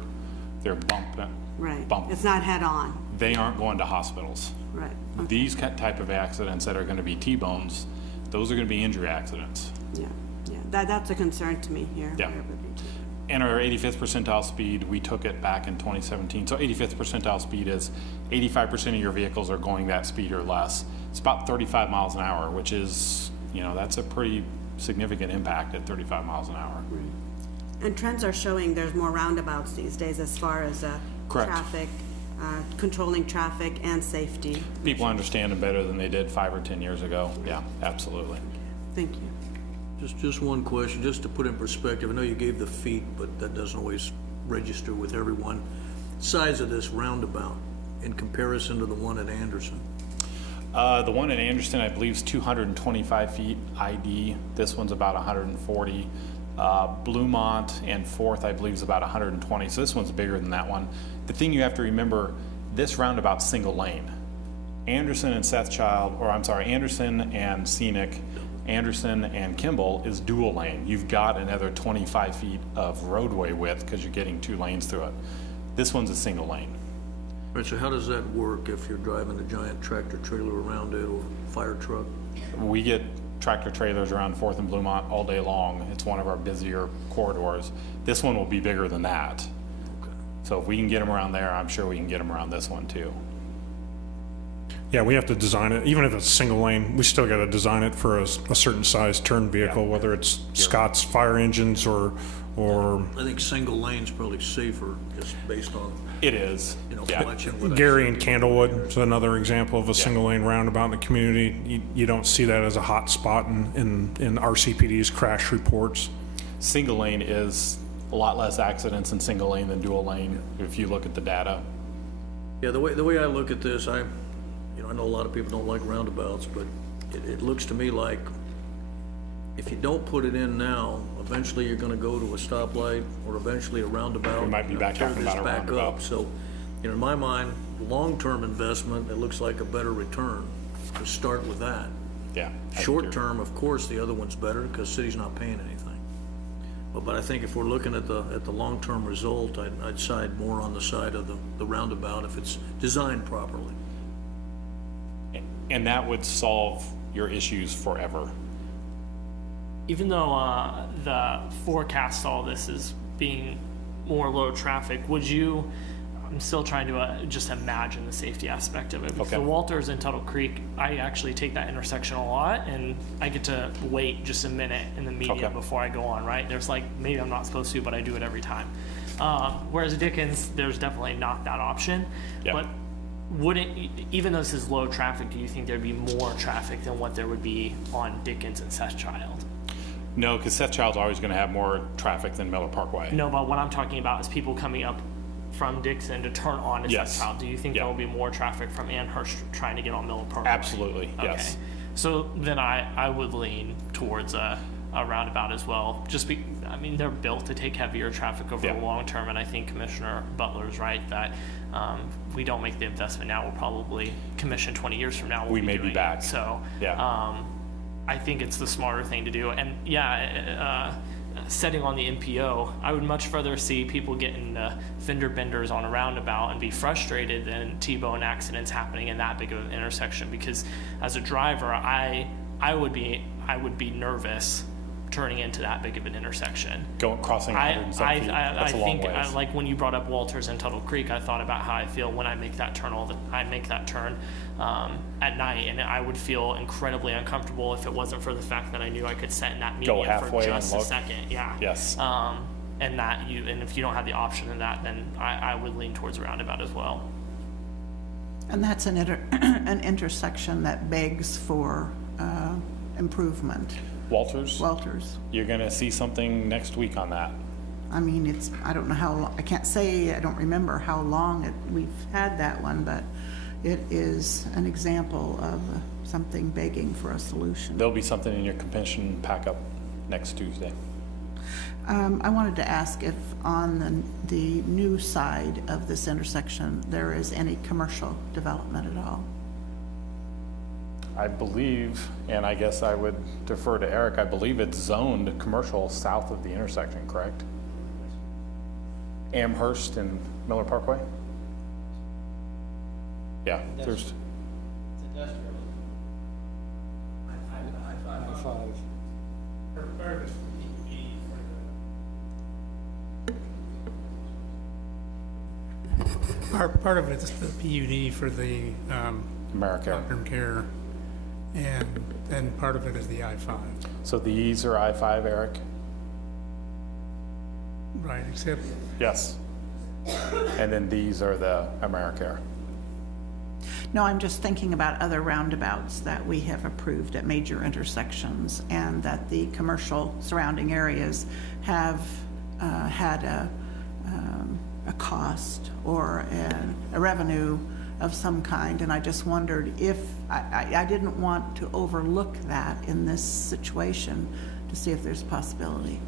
bumping. Right. Bump. It's not head-on. They aren't going to hospitals. Right. These type of accidents that are gonna be T-bones, those are gonna be injury accidents. Yeah. That's a concern to me here. Yeah. where it would be. And our 85th percentile speed, we took it back in 2017. So 85th percentile speed is 85% of your vehicles are going that speed or less. It's about 35 miles an hour, which is, that's a pretty significant impact at 35 miles an hour. And trends are showing there's more roundabouts these days as far as Correct. traffic, controlling traffic and safety. People understand them better than they did 5 or 10 years ago. Yeah, absolutely. Thank you. Just one question, just to put in perspective. I know you gave the feet, but that doesn't always register with everyone. Size of this roundabout in comparison to the one at Anderson? The one in Anderson, I believe, is 225 feet ID. This one's about 140. Bluemont and 4th, I believe, is about 120. So this one's bigger than that one. The thing you have to remember, this roundabout's single lane. Anderson and Anderson and Scenic, Anderson and Kimball is dual lane. You've got another 25 feet of roadway width because you're getting 2 lanes through it. This one's a single lane. All right, so how does that work if you're driving a giant tractor trailer around it or fire truck? We get tractor trailers around 4th and Bluemont all day long. It's one of our busier corridors. This one will be bigger than that. So if we can get them around there, I'm sure we can get them around this one too. Yeah, we have to design it, even if it's single lane, we still got to design it for a certain size turn vehicle, whether it's Scott's fire engines or I think single lane's probably safer, just based on, It is. Yeah. watching what I Gary see. and Candlewood is another example of a single lane roundabout in the community. You don't see that as a hot spot in RCPD's crash reports. Single lane is a lot less accidents in single lane than dual lane if you look at the data. Yeah, the way I look at this, I know a lot of people don't like roundabouts, but it looks to me like if you don't put it in now, eventually you're gonna go to a stoplight or eventually a roundabout. We might be back tear talking this about a back roundabout. up. So, in my mind, long-term investment, it looks like a better return to start with that. Yeah. I think Short you're- term, of course, the other one's better because city's not paying anything. But I think if we're looking at the long-term result, I'd side more on the side of the roundabout if it's designed properly. And that would solve your issues forever. Even though the forecast all this is being more low traffic, I'm still trying to just imagine the safety aspect of it. Because Okay. the Walters and Tuttle Creek, I actually take that intersection a lot, and I get to wait just a minute in the median Okay. before I go on, right? There's maybe I'm not supposed to, but I do it every time. Whereas Dickens, there's definitely not that option. Yeah. But even though this is low traffic, do you think there'd be more traffic than what there would be on Dickens and Sethchild? No, because Seth Child's always going to have more traffic than Miller Parkway. No, but what I'm talking about is people coming up from Dixon to turn on to Yes. Sethchild. Do you think Yeah. there will be more traffic from Amherst trying to get on Miller Parkway? Absolutely, yes. Okay. So then I would lean towards a roundabout as well. They're built to take heavier traffic over Yeah. the long term, and I think Commissioner Butler's right that we don't make the investment now, we'll probably commission 20 years from now. We may be doing it. back. So Yeah. I think it's the smarter thing to do. And setting on the MPO, I would much rather see people getting fender benders on a roundabout and be frustrated than T-bone accidents happening in that big of an intersection. Because as a driver, I would be nervous turning into that big of an intersection. Crossing 107 feet, that's a long think ways. like when you brought up Walters and Tuttle Creek, I thought about how I feel when I make that turn at night, and I would feel incredibly uncomfortable if it wasn't for the fact that I knew I could set in that median for halfway and just a look. second. Yeah. Yes. And if you don't have the option of that, then I would lean towards a roundabout as well. And that's an intersection that begs for improvement. Walters, Walters. you're gonna see something next week on that. I mean, I don't know how long, I can't say, I don't remember how long we've had that one, but it is an example of something begging for a solution. There'll be something in your commission pack up next Tuesday. I wanted to ask if on the new side of this intersection, there is any commercial development at all? I believe, and I guess I would defer to Eric, I believe it's zoned commercial south of the intersection, correct? Amherst and Miller Parkway? Yeah, there's, I-5. Part of it's the PUD for the America. long-term care, and part of it is the I-5. So these are I-5, Eric? Right, except Yes. And then these are the AmeriCare. No, I'm just thinking about other roundabouts that we have approved at major intersections, and that the commercial surrounding areas have had a cost or a revenue of some kind, and I just wondered if, I didn't want to overlook that in this situation, to see if there's a possibility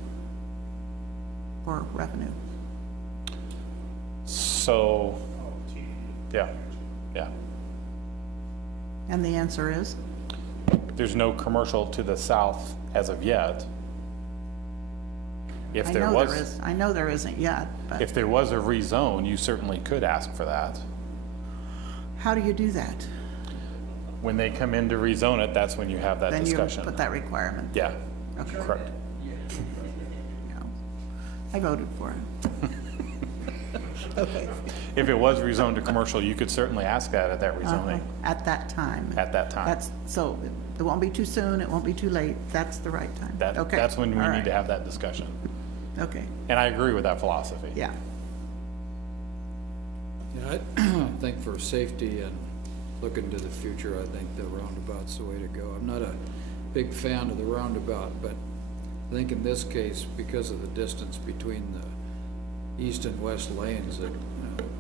for revenue. So, yeah, yeah. And the answer is? There's no commercial to the south as of yet. If there was, I know there isn't yet, but if there was a rezone, you certainly could ask for that. how do you do that? When they come in to rezone it, that's when you have that Then you discussion. put that requirement. Yeah, Okay. correct. No. I voted for it. Okay. If it was rezoned to commercial, you could certainly ask that at that rezoning, At that time. at that time. So it won't be too soon, it won't be too late, that's the right time. Okay. That's when we All need to right. have that discussion. Okay, And I agree with that philosophy. yeah. Yeah, I think for safety and looking to the future, I think the roundabout's the way to go. I'm not a big fan of the roundabout, but I think in this case, because of the distance between the east and west lanes, it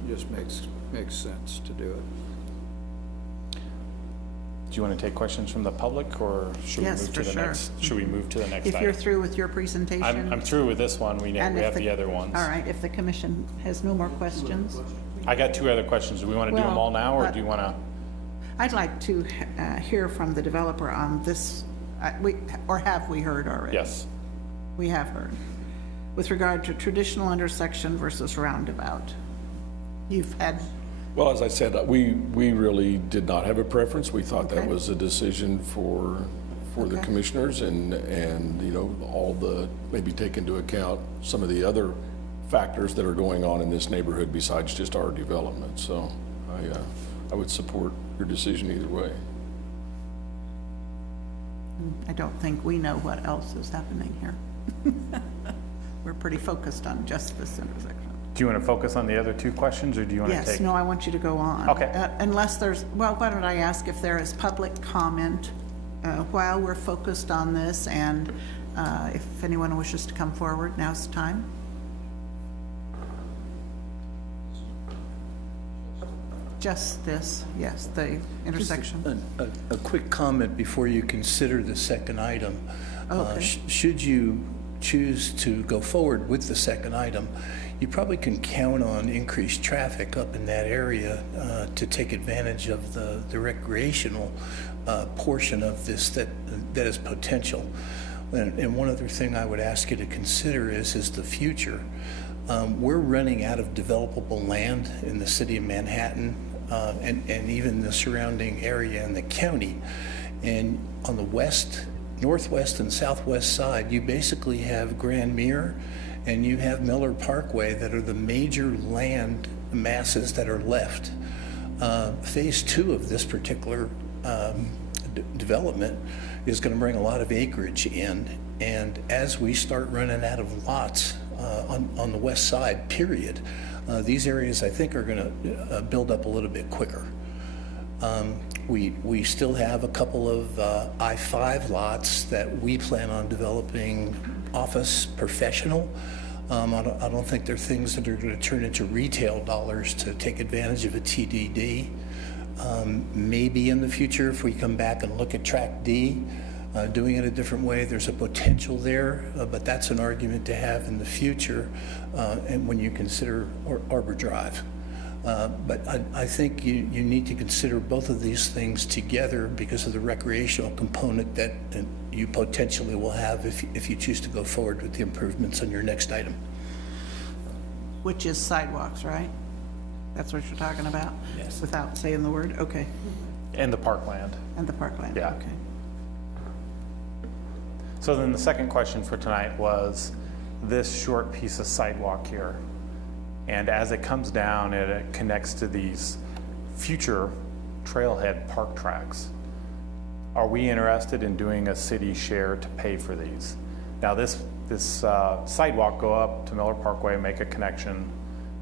just makes sense to do it. Do you want to take questions from the public, or should we Yes, move to for the sure. next? Should we move to the next If you're item? through with your presentation. I'm through with this one. We and if have the other ones. All right, if the commission has no more questions, I got two other questions. Do we want to do them Well, all now, or but- do you want to? I'd like to hear from the developer on this, or have we heard already? Yes. We have heard. With regard to traditional intersection versus roundabout. You've had, Well, as I said, we really did not have a preference. We thought that Okay. was a decision for the Okay. commissioners, and, you know, maybe take into account some of the other factors that are going on in this neighborhood besides just our development. So I would support your decision either way. I don't think we know what else is happening here. We're pretty focused on just this intersection. Do you want to focus on the other two questions, or do you want to Yes, take? no, I want you to go on. Okay. Unless there's, well, why don't I ask if there is public comment while we're focused on this, and if anyone wishes to come forward, now's the time. Just this, yes, the intersection. A quick comment before you consider the second item. Okay. Should you choose to go forward with the second item, you probably can count on increased traffic up in that area to take advantage of the recreational portion of this that is potential. And one other thing I would ask you to consider is the future. We're running out of developable land in the city of Manhattan and even the surrounding area in the county. And on the west, northwest and southwest side, you basically have Grand Mere and you have Miller Parkway that are the major land masses that are left. Phase 2 of this particular development is going to bring a lot of acreage in, and as we start running out of lots on the west side, period, these areas I think are going to build up a little bit quicker. We still have a couple of I-5 lots that we plan on developing office professional. I don't think they're things that are going to turn into retail dollars to take advantage of a TDD. Maybe in the future, if we come back and look at Track D, doing it a different way, there's a potential there, but that's an argument to have in the future, and when you consider Arbor Drive. But I think you need to consider both of these things together because of the recreational component that you potentially will have if you choose to go forward with the improvements on your next item. Which is sidewalks, right? That's what you're talking about? Yes. Without saying the word? Okay. And the parkland. And the parkland? Yeah. Okay. So then the second question for tonight was this short piece of sidewalk here. And as it comes down, it connects to these future trailhead park tracks. Are we interested in doing a city share to pay for these? Now this sidewalk, go up to Miller Parkway, make a connection,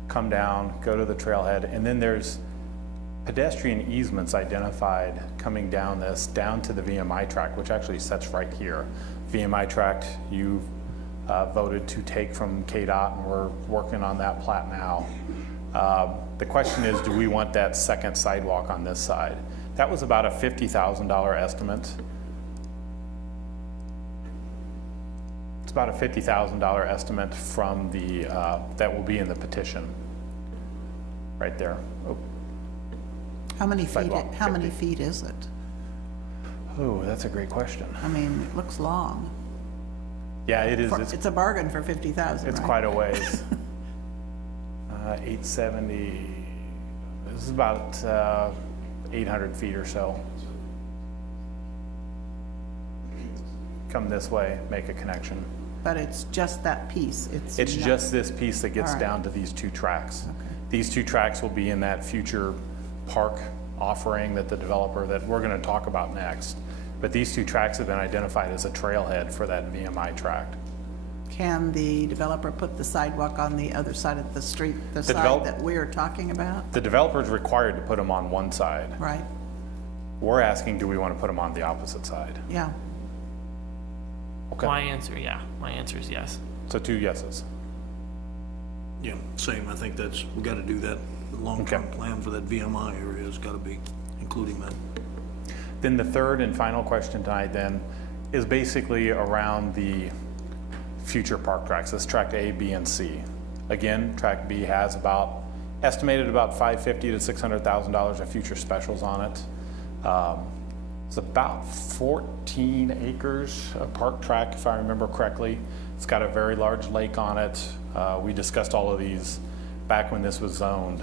come down, go to the trailhead, and then there's pedestrian easements identified coming down this, down to the VMI track, which actually sets right here. VMI tract you voted to take from KDOT, and we're working on that plat now. The question is, do we want that second sidewalk on this side? That was about a $50,000 estimate. It's about a $50,000 estimate from the, that will be in the petition, right there. Oh, How many feet, Sidewalk, how many 50. feet is it? oh, that's a great question. I mean, it looks long. Yeah, it is. It's a bargain for 50,000, It's right? quite a ways. 870, this is about 800 feet or so. Come this way, make a connection. But it's just that piece. It's not- just this piece that gets All right. down to these two tracks. Okay. These two tracks will be in that future park offering that the developer, that we're gonna talk about next. But these two tracks have been identified as a trailhead for that VMI tract. Can the developer put the sidewalk on the other side of the street, the side develop- that we're talking about? The developer's required to put them on one side. Right, We're asking, do we wanna put them on the opposite side? yeah. Okay, My answer is yes. so 2 yeses. Yeah, same, I think we gotta do that. The long-term Okay. plan for that VMI area has gotta be including that. Then the third and final question tonight then is basically around the future park tracks. This track A, B, and C. Again, track B has estimated about $550,000 to $600,000 of future specials on it. It's about 14 acres of park track, if I remember correctly. It's got a very large lake on it. We discussed all of these back when this was zoned.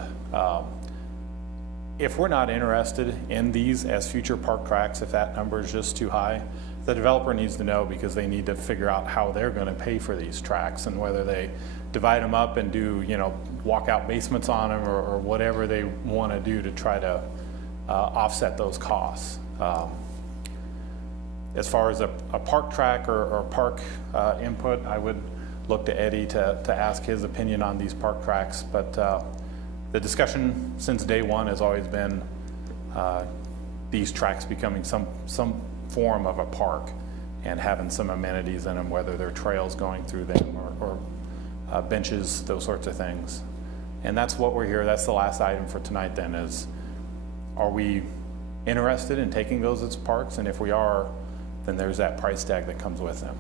If we're not interested in these as future park tracks, if that number is just too high, the developer needs to know, because they need to figure out how they're gonna pay for these tracks and whether they divide them up and do, walkout basements on them or whatever they wanna do to try to offset those costs. As far as a park track or park input, I would look to Eddie to ask his opinion on these park tracks. But the discussion since day one has always been these tracks becoming some form of a park and having some amenities in them, whether they're trails going through them or benches, those sorts of things. And that's what we're here. That's the last item for tonight then is, are we interested in taking those as parks? And if we are, then there's that price tag that comes with them.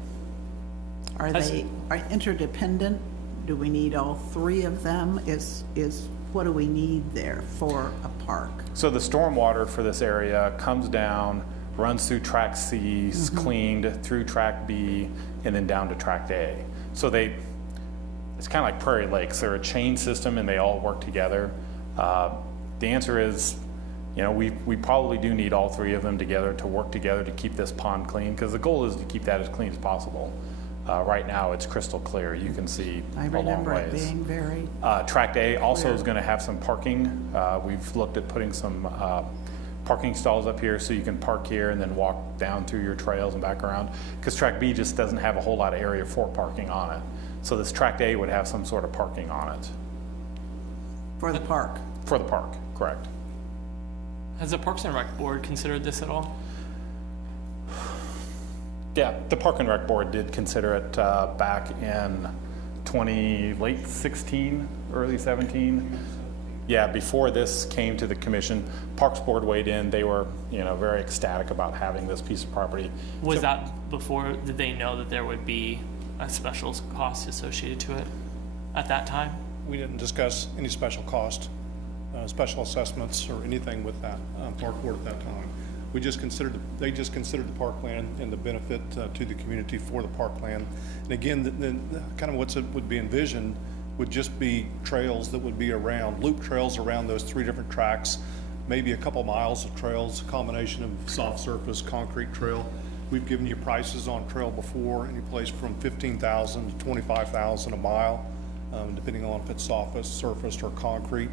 Are they interdependent? Do we need all three of them? What do we need there for a park? So the stormwater for this area comes down, runs through track C, is cleaned through track B, and then down to track A. So it's kind of like Prairie Lakes. They're a chain system and they all work together. The answer is, we probably do need all three of them together to work together to keep this pond clean, because the goal is to keep that as clean as possible. Right now, it's crystal clear. You can see I a long remember it ways. being very, Tract A also Clear. is going to have some parking. We've looked at putting some parking stalls up here so you can park here and then walk down through your trails and back around, because Tract B just doesn't have a whole lot of area for parking on it. So this Tract A would have some sort of parking on it. for the park. For the park, correct. Has the Parks and Rec Board considered this at all? Yeah, the Park and Rec Board did consider it back in late 16, early 17. Yeah, before this came to the commission, Parks Board weighed in. They were, very ecstatic about having this piece of property. Was that before, did they know that there would be a special cost associated to it at that time? We didn't discuss any special cost, special assessments or anything with that park board at that time. They just considered the parkland and the benefit to the community for the parkland. And again, kind of would be envisioned would just be trails that would be around, loop trails around those 3 different tracks, maybe a couple miles of trails, a combination of soft surface, concrete trail. We've given you prices on trail before, any place from $15,000 to $25,000 a mile, depending on if it's soft surfaced or concrete.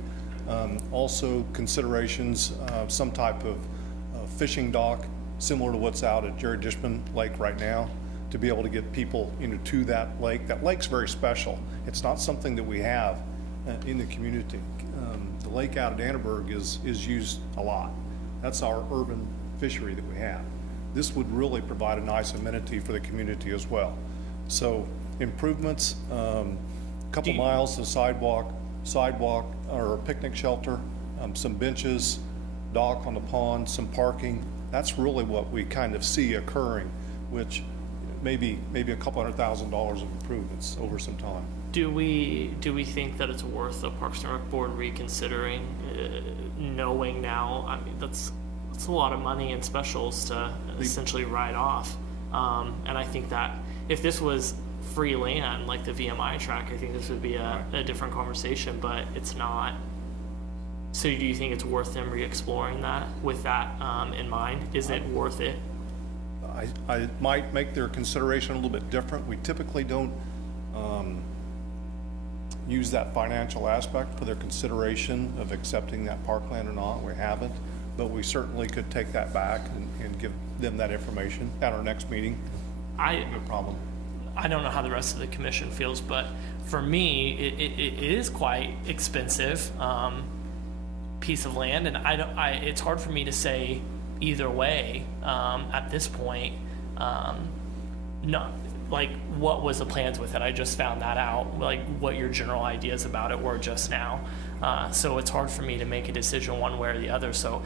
Also considerations, some type of fishing dock, similar to what's out at Jerry Dishman Lake right now, to be able to get people to that lake. That lake's very special. It's not something that we have in the community. The lake out at Annenberg is used a lot. That's our urban fishery that we have. This would really provide a nice amenity for the community as well. So improvements, couple miles of sidewalk or a picnic shelter, some benches, dock on the pond, some parking. That's really what we kind of see occurring, which maybe a couple $100,000 of improvements over some time. Do we think that it's worth the Parks and Rec Board reconsidering, knowing now, I mean, that's a lot of money in specials to essentially write off. And I think that if this was free land, like the VMI track, I think this would be a different conversation, but it's not. So do you think it's worth them re-exploring that with that in mind? Is it worth it? I might make their consideration a little bit different. We typically don't use that financial aspect for their consideration of accepting that parkland or not. We haven't, but we certainly could take that back and give them that information at our next meeting. No problem. I don't know how the rest of the commission feels, but for me, it is quite expensive piece of land, and it's hard for me to say either way at this point. Not like what was the plans with it. I just found that out, like what your general ideas about it were just now. So it's hard for me to make a decision one way or the other. So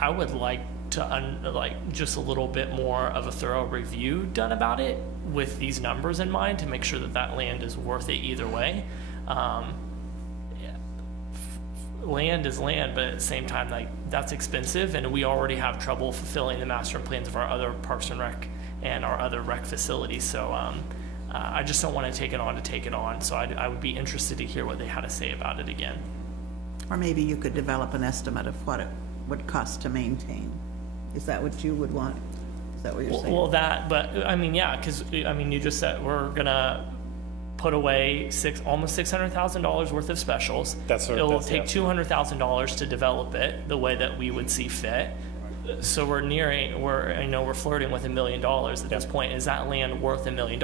I would like to just a little bit more of a thorough review done about it with these numbers in mind to make sure that that land is worth it either way. Land is land, but at the same time, like, that's expensive, and we already have trouble fulfilling the master plans of our other Parks and Rec and our other rec facilities. So I just don't want to take it on. So I would be interested to hear what they had to say about it again. Or maybe you could develop an estimate of what it would cost to maintain. Is that what you would want? Is that what you're saying? Well, but I mean, yeah, because I mean, you just said we're gonna put away almost $600,000 worth of specials. It'll take $200,000 to develop it the way that we would see fit. So we're flirting with $1 million at this point. Is that land worth $1 million?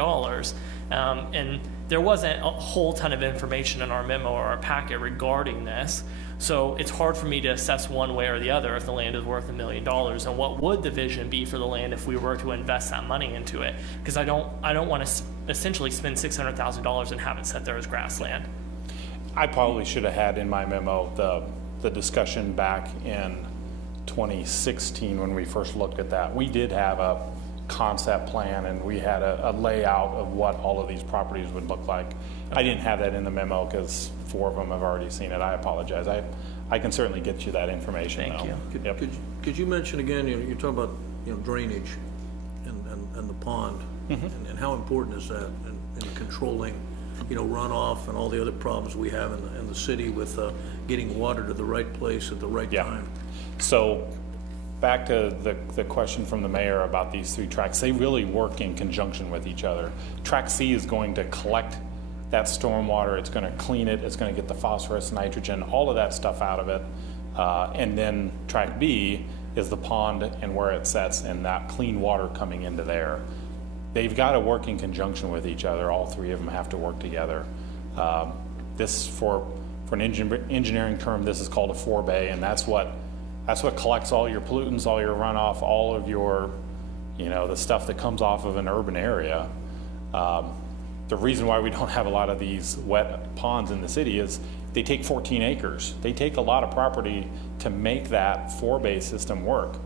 And there wasn't a whole ton of information in our memo or our packet regarding this. So it's hard for me to assess one way or the other if the land is worth $1 million, and what would the vision be for the land if we were to invest that money into it? Because I don't want to essentially spend $600,000 and have it set there as grassland. I probably should have had in my memo the discussion back in 2016 when we first looked at that. We did have a concept plan, and we had a layout of what all of these properties would look like. I didn't have that in the memo because 4 of them have already seen it. I apologize. I can certainly get you that information. Thank you. Yep. Could you mention again, you're talking about, drainage and the pond, and how important is that in controlling, runoff and all the other problems we have in the city with getting water to the right place at the right time? So back to the question from the mayor about these 3 tracks, they really work in conjunction with each other. Track C is going to collect that stormwater, it's going to clean it, it's going to get the phosphorus, nitrogen, all of that stuff out of it. And then track B is the pond and where it sets and that clean water coming into there. They've got to work in conjunction with each other. All 3 of them have to work together. This, for an engineering term, this is called a forebay, and that's what That's what collects all your pollutants, all your runoff, all of your, the stuff that comes off of an urban area. The reason why we don't have a lot of these wet ponds in the city is they take 14 acres. They take a lot of property to make that 4-bay system work.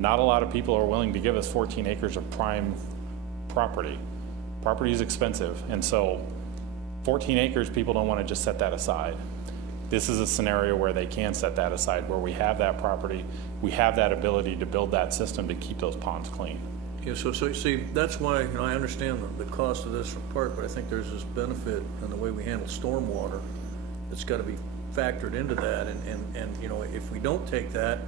Not a lot of people are willing to give us 14 acres of prime property. Property is expensive, and so 14 acres, people don't want to just set that aside. This is a scenario where they can set that aside, where we have that property, we have that ability to build that system to keep those ponds clean. Yeah, so see, that's why, I understand the cost of this from Park, but I think there's this benefit in the way we handle stormwater that's gotta be factored into that, and if we don't take that,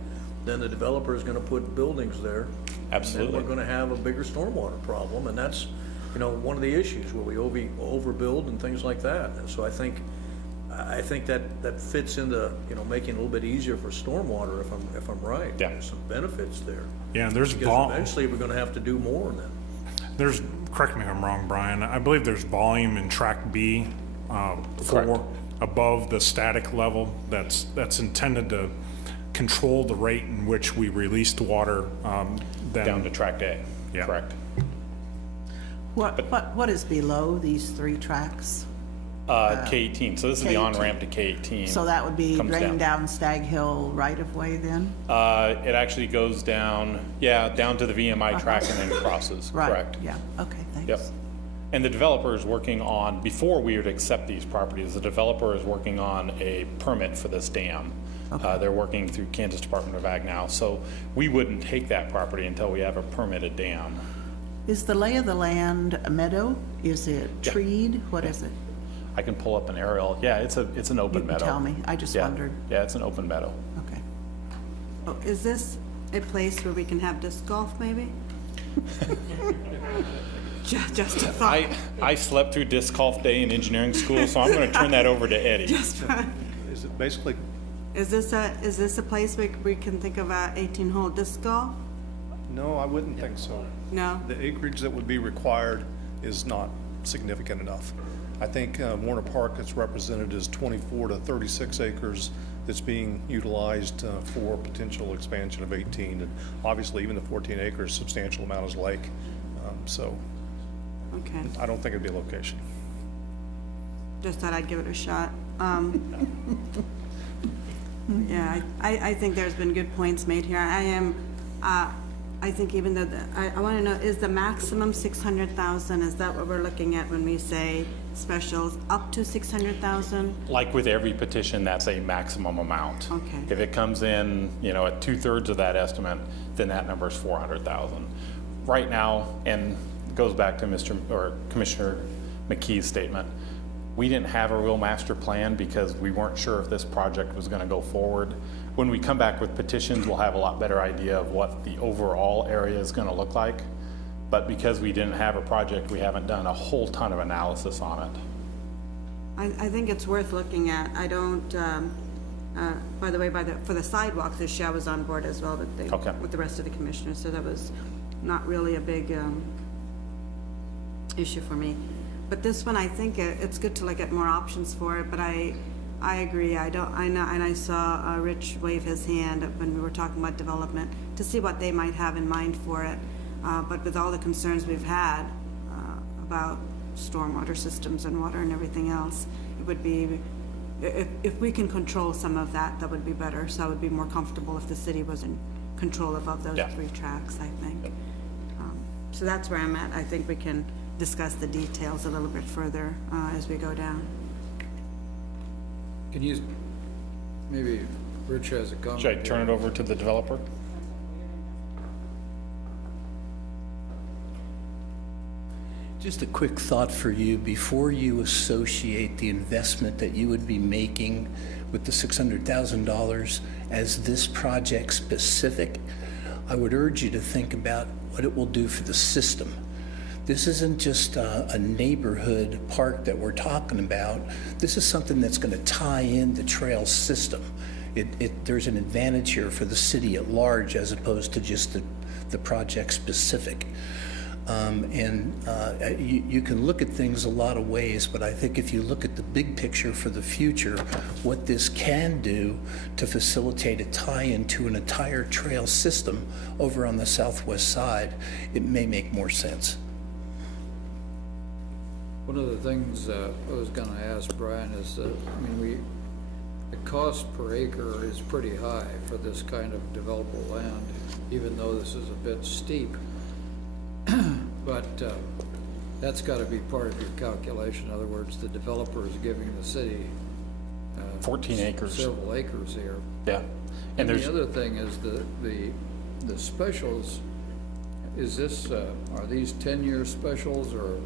then the developer is gonna put buildings there. Absolutely. And we're gonna have a bigger stormwater problem, and that's, one of the issues where we overbuild and things like that. And so I think that fits into, making it a little bit easier for stormwater, if I'm right. Yeah. There's some benefits there. Yeah, there's Because eventually we're gonna have to do more then. There's, correct me if I'm wrong, Brian, I believe there's volume in track B, Correct. above the static level that's intended to control the rate in which we release the water, Down to tract A. Yeah. Correct. What is below these 3 tracks? K18, so this is the K18. on-ramp to K18. So that would be Comes drained down Stag Hill right-of-way then? It actually goes down, down to the VMI track and then crosses, Right, correct? yeah, okay, thanks. Yep. And the developer is working on, before we would accept these properties, the developer is working on a permit for this dam. They're working through Kansas Department of Ag now, so we wouldn't take that property until we have a permitted dam. Is the lay of the land a meadow? Is it Yeah. treed? What is it? I can pull up an aerial. Yeah, it's an open You meadow. can tell me, I just Yeah. wondered. Yeah, it's an open meadow. Okay. Oh, is this a place where we can have disc golf, maybe? Just a thought. I slept through disc golf day in engineering school, so I'm gonna turn that over to Eddie. Is it basically, Is this a place we can think of a 18-hole disc golf? no, I wouldn't think so. No? The acreage that would be required is not significant enough. I think Warner Park is represented as 24 to 36 acres that's being utilized for potential expansion of 18. And obviously, even the 14 acres, substantial amount is lake. So Okay, I don't think it'd be a location. just thought I'd give it a shot. Yeah, I think there's been good points made here. I think even though, I want to know, is the maximum 600,000, is that what we're looking at when we say specials, up to 600,000? Like with every petition, that's a maximum amount. Okay. If it comes in, at 2/3 of that estimate, then that number is 400,000. Right now, and it goes back to Commissioner McKee's statement, we didn't have a real master plan because we weren't sure if this project was gonna go forward. When we come back with petitions, we'll have a lot better idea of what the overall area is gonna look like. But because we didn't have a project, we haven't done a whole ton of analysis on it. I think it's worth looking at. I don't, by the way, for the sidewalks issue, I was on board as well Okay. with the rest of the commissioners, so that was not really a big issue for me. But this one, I think it's good to look at more options for it, but I agree. I know, and I saw Rich wave his hand when we were talking about development to see what they might have in mind for it. But with all the concerns we've had about stormwater systems and water and everything else, it would be, if we can control some of that, that would be better. So I would be more comfortable if the city was in control of those Yeah. 3 tracks, I think. So that's where I'm at. I think we can discuss the details a little bit further as we go down. Can you, maybe Rich has a comment. Should I turn it over to the developer? Just a quick thought for you, before you associate the investment that you would be making with the $600,000 as this project specific, I would urge you to think about what it will do for the system. This isn't just a neighborhood park that we're talking about. This is something that's going to tie in the trail system. There's an advantage here for the city at large as opposed to just the project specific. You can look at things a lot of ways, but I think if you look at the big picture for the future, what this can do to facilitate a tie-in to an entire trail system over on the southwest side, it may make more sense. One of the things I was gonna ask Brian is that, the cost per acre is pretty high for this kind of developable land, even though this is a bit steep. But that's gotta be part of your calculation. In other words, the developer is giving the city 14 acres. several acres here. Yeah. And there's the other thing is the specials, is this, are these 10-year specials, or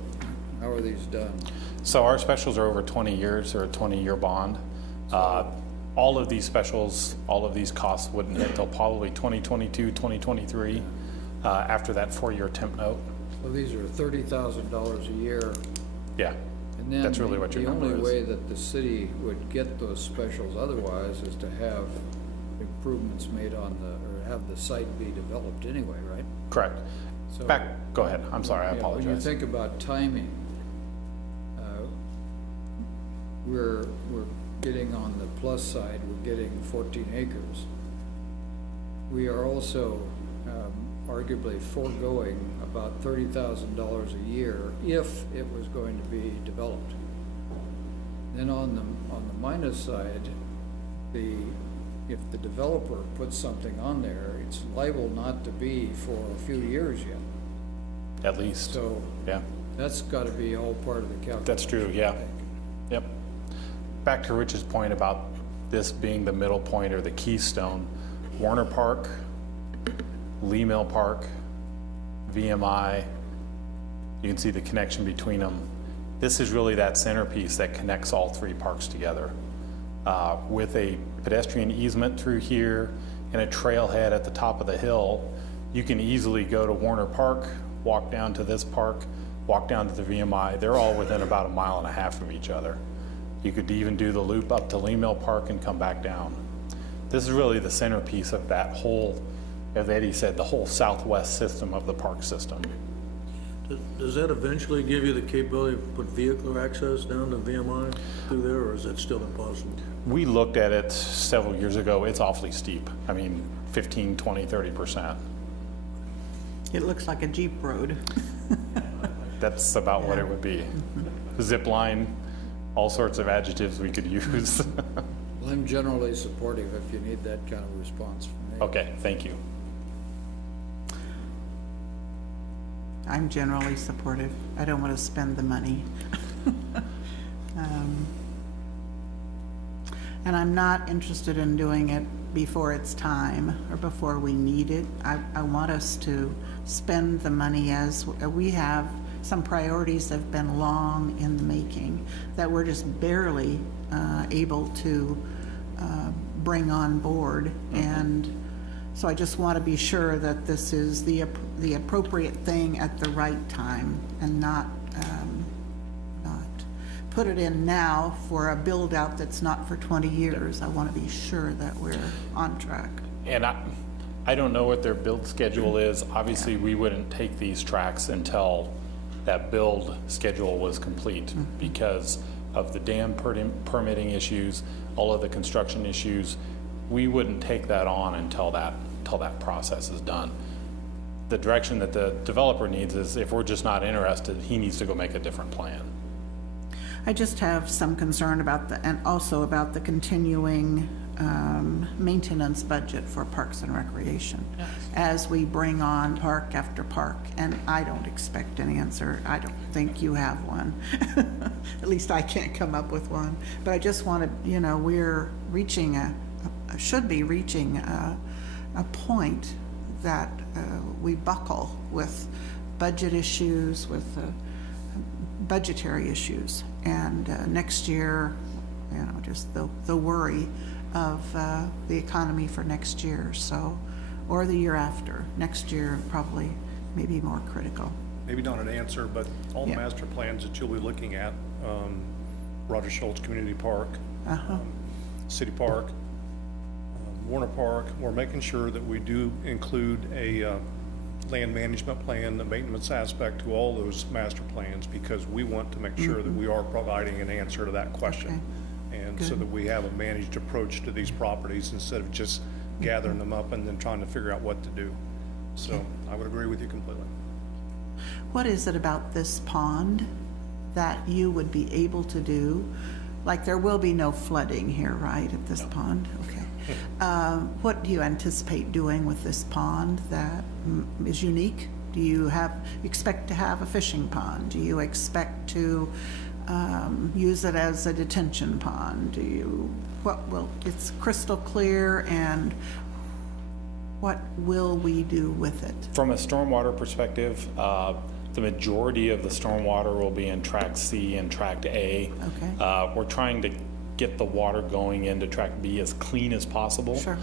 how are these done? So our specials are over 20 years, or a 20-year bond. All of these specials, all of these costs wouldn't hit till probably 2022, 2023, after that 4-year temp note. So these are $30,000 a year. Yeah, And then that's really what your number the only way is. that the city would get those specials otherwise is to have improvements made on or have the site be developed anyway, right? Correct. So- Go ahead. I'm sorry, I Yeah, when you apologize. think about timing, we're getting on the plus side, we're getting 14 acres. We are also arguably foregoing about $30,000 a year if it was going to be developed. Then on the minus side, if the developer puts something on there, it's liable not to be for a few years yet. At least, So yeah. that's gotta be all part of the calculation. That's true, yeah. I think. Yep. Back to Rich's point about this being the middle point or the keystone, Warner Park, Lee Mill Park, VMI, you can see the connection between them. This is really that centerpiece that connects all three parks together. With a pedestrian easement through here and a trailhead at the top of the hill, you can easily go to Warner Park, walk down to this park, walk down to the VMI. They're all within about 1.5 miles of each other. You could even do the loop up to Lee Mill Park and come back down. This is really the centerpiece of that whole, as Eddie said, the whole southwest system of the park system. Does that eventually give you the capability to put vehicular access down to VMI through there, or is that still impossible? We looked at it several years ago. It's awfully steep. 15, 20, 30%. It looks like a Jeep road. That's about what it would be. Zip line, all sorts of adjectives we could use. Well, I'm generally supportive if you need that kind of response from me. Okay, thank you. I'm generally supportive. I don't want to spend the money. And I'm not interested in doing it before it's time or before we need it. I want us to spend the money as we have some priorities that have been long in the making that we're just barely able to bring on board. And so I just want to be sure that this is the appropriate thing at the right time and not put it in now for a build out that's not for 20 years. I want to be sure that we're on track. And I don't know what their build schedule is. Obviously, we wouldn't take these tracks until that build schedule was complete because of the dam permitting issues, all of the construction issues. We wouldn't take that on until that process is done. The direction that the developer needs is if we're just not interested, he needs to go make a different plan. I just have some concern about and also about the continuing maintenance budget for Parks and Recreation as we bring on park after park, and I don't expect an answer. I don't think you have one. At least I can't come up with one. But I just want to, we're reaching should be reaching a point that we buckle with budget issues, with budgetary issues, and next year, just the worry of the economy for next year, or the year after. Next year probably maybe more critical. Maybe not an answer, but all the Yeah. master plans that you'll be looking at, Roger Schultz Community Park, City Park, Warner Park, we're making sure that we do include a land management plan, the maintenance aspect to all those master plans, because we want to make sure that we are providing an answer to that question. And so that we have a managed approach to these properties instead of just gathering them up and then trying to figure out what to do. So I would agree with you completely. What is it about this pond that you would be able to do? Like, there will be no flooding here, right, at this pond? Okay. What do you anticipate doing with this pond that is unique? Do you expect to have a fishing pond? Do you expect to use it as a detention pond? It's crystal clear, and what will we do with it? From a stormwater perspective, the majority of the stormwater will be in Track C and Track A. Okay. We're trying to get the water going into Track B as clean as possible. Sure.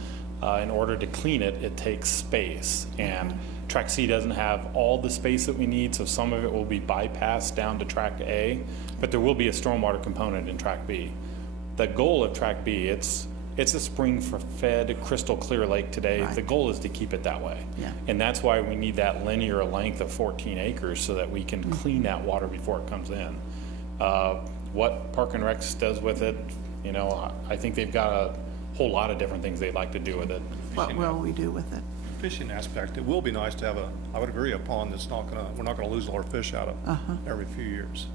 In order to clean it, it takes space. And Track C doesn't have all the space that we need, so some of it will be bypassed down to Track A, but there will be a stormwater component in Track B. The goal of Track B, it's a spring-fed, crystal clear lake today. Right. The goal is to keep it that way. Yeah. And that's why we need that linear length of 14 acres so that we can clean that water before it comes in. What Park and Rec does with it, I think they've got a whole lot of different things they'd like to do with it. What will we do with it? Fishing aspect, it will be nice to have I would agree, a pond that's we're not gonna lose all our fish out of every few years.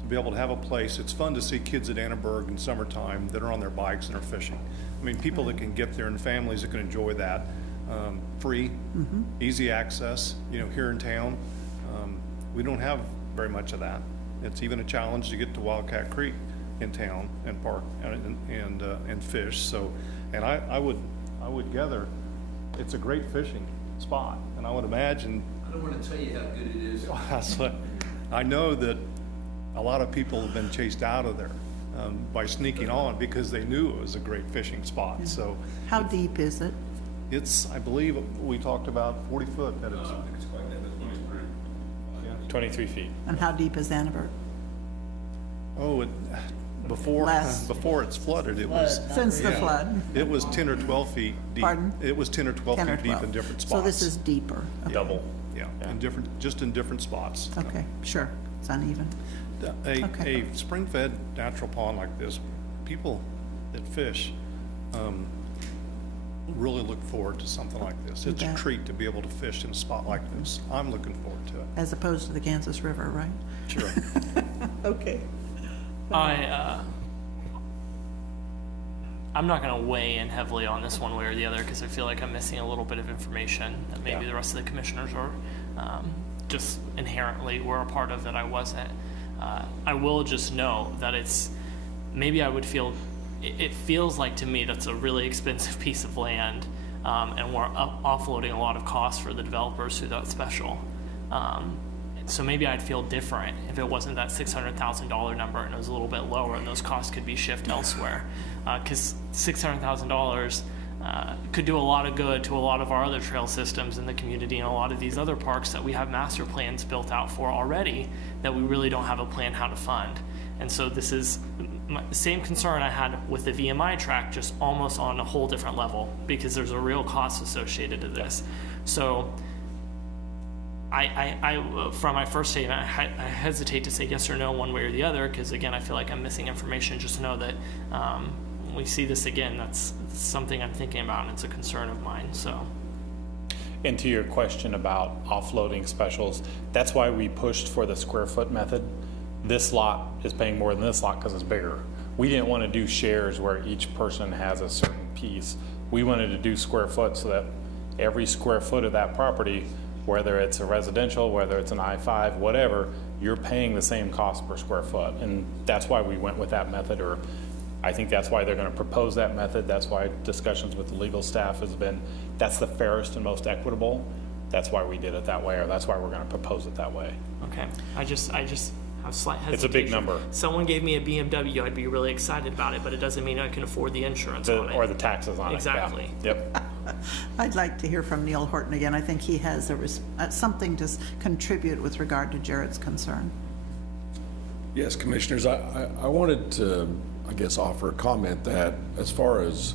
To be able to have a place, it's fun to see kids at Annenberg in summertime that are on their bikes and are fishing. I mean, people that can get there and families that can enjoy that, free, easy access, here in town. We don't have very much of that. It's even a challenge to get to Wildcat Creek in town and park and fish. So, and I would gather it's a great fishing spot, and I would imagine. I don't want to tell you how good it is. I know that a lot of people have been chased out of there by sneaking on because they knew it was a great fishing spot. So How deep is it? it's, I believe, we talked about 40 foot that it's. 23 feet. And how deep is Annenberg? Oh, before Less. it's flooded, it was. Since the flood? It was 10 or 12 feet deep. Pardon? It was 10 or 12 10 or feet deep 12. in different spots. So this is deeper? Okay. Double. Yeah, in different spots. Okay, sure, it's uneven. Okay. A spring-fed natural pond like this, people that fish really look forward to something like this. It's a bet. treat to be able to fish in a spot like this. I'm looking forward to it. As opposed to the Kansas River, right? Sure. Okay. I'm not going to weigh in heavily on this one way or the other because I feel like I'm missing a little bit of information that maybe the rest of the commissioners are just inherently were a part of that I wasn't. I will just know that maybe I would feel, it feels like to me that's a really expensive piece of land, and we're offloading a lot of costs for the developers through that special. So maybe I'd feel different if it wasn't that $600,000 number and it was a little bit lower and those costs could be shifted elsewhere. Because $600,000 could do a lot of good to a lot of our other trail systems in the community and a lot of these other parks that we have master plans built out for already that we really don't have a plan how to fund. And so this is the same concern I had with the VMI track, just almost on a whole different level because there's a real cost associated to this. So I from my first statement, I hesitate to say yes or no one way or the other because again, I feel like I'm missing information. Just know that when we see this again, that's something I'm thinking about and it's a concern of mine. So. And to your question about offloading specials, that's why we pushed for the square foot method. This lot is paying more than this lot because it's bigger. We didn't want to do shares where each person has a certain piece. We wanted to do square foot so that every square foot of that property, whether it's a residential, whether it's an I-5, whatever, you're paying the same cost per square foot. And that's why we went with that method, or I think that's why they're going to propose that method. That's why discussions with the legal staff has been, that's the fairest and most equitable. That's why we did it that way, or that's why we're going to propose it that way. Okay, I just have slight hesitation. It's a big number. Someone gave me a BMW, I'd be really excited about it, but it doesn't mean I can afford the insurance on it. Or the taxes on Exactly. it. Yeah. Yep. I'd like to hear from Neil Horton again. I think he has something to contribute with regard to Jared's concern. Yes, Commissioners, I wanted to, I guess, offer a comment that as far as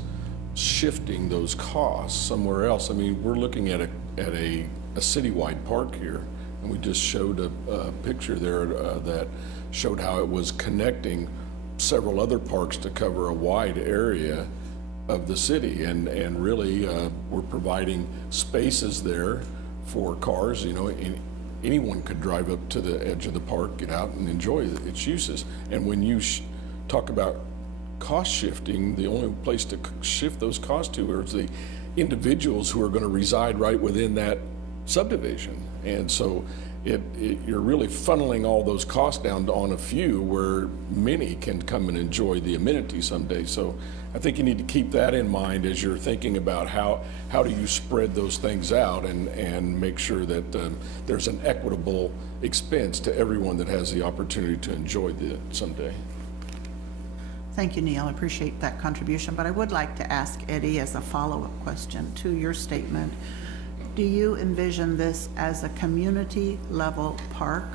shifting those costs somewhere else. I mean, we're looking at a citywide park here, and we just showed a picture there that showed how it was connecting several other parks to cover a wide area of the city, and really we're providing spaces there for cars, you know, and anyone could drive up to the edge of the park, get out and enjoy its uses. And when you talk about cost shifting, the only place to shift those costs to are the individuals who are going to reside right within that subdivision. And so you're really funneling all those costs down on a few where many can come and enjoy the amenities someday. So I think you need to keep that in mind as you're thinking about how do you spread those things out and make sure that there's an equitable expense to everyone that has the opportunity to enjoy it someday. Thank you, Neil. I appreciate that contribution, but I would like to ask Eddie as a follow-up question to your statement. Do you envision this as a community-level park,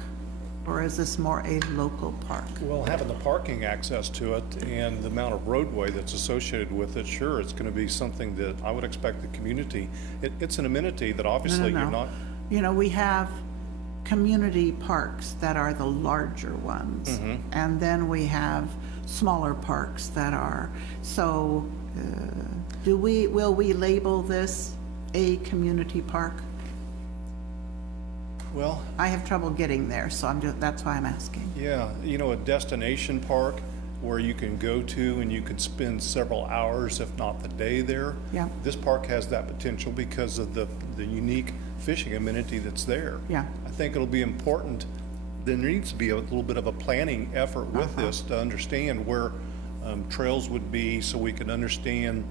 or is this more a local park? Well, having the parking access to it and the amount of roadway that's associated with it, sure, it's going to be something that I would expect the community, it's an amenity that obviously No. you're not. You know, we have community parks that are the larger ones, and then we have smaller parks that are, so will we label this a community park? Well, I have trouble getting there, so that's why I'm asking. yeah, you know, a destination park where you can go to and you could spend several hours, if not the day there. Yeah. This park has that potential because of the unique fishing amenity that's there. Yeah. I think it'll be important, there needs to be a little bit of a planning effort with this to understand where trails would be, so we can understand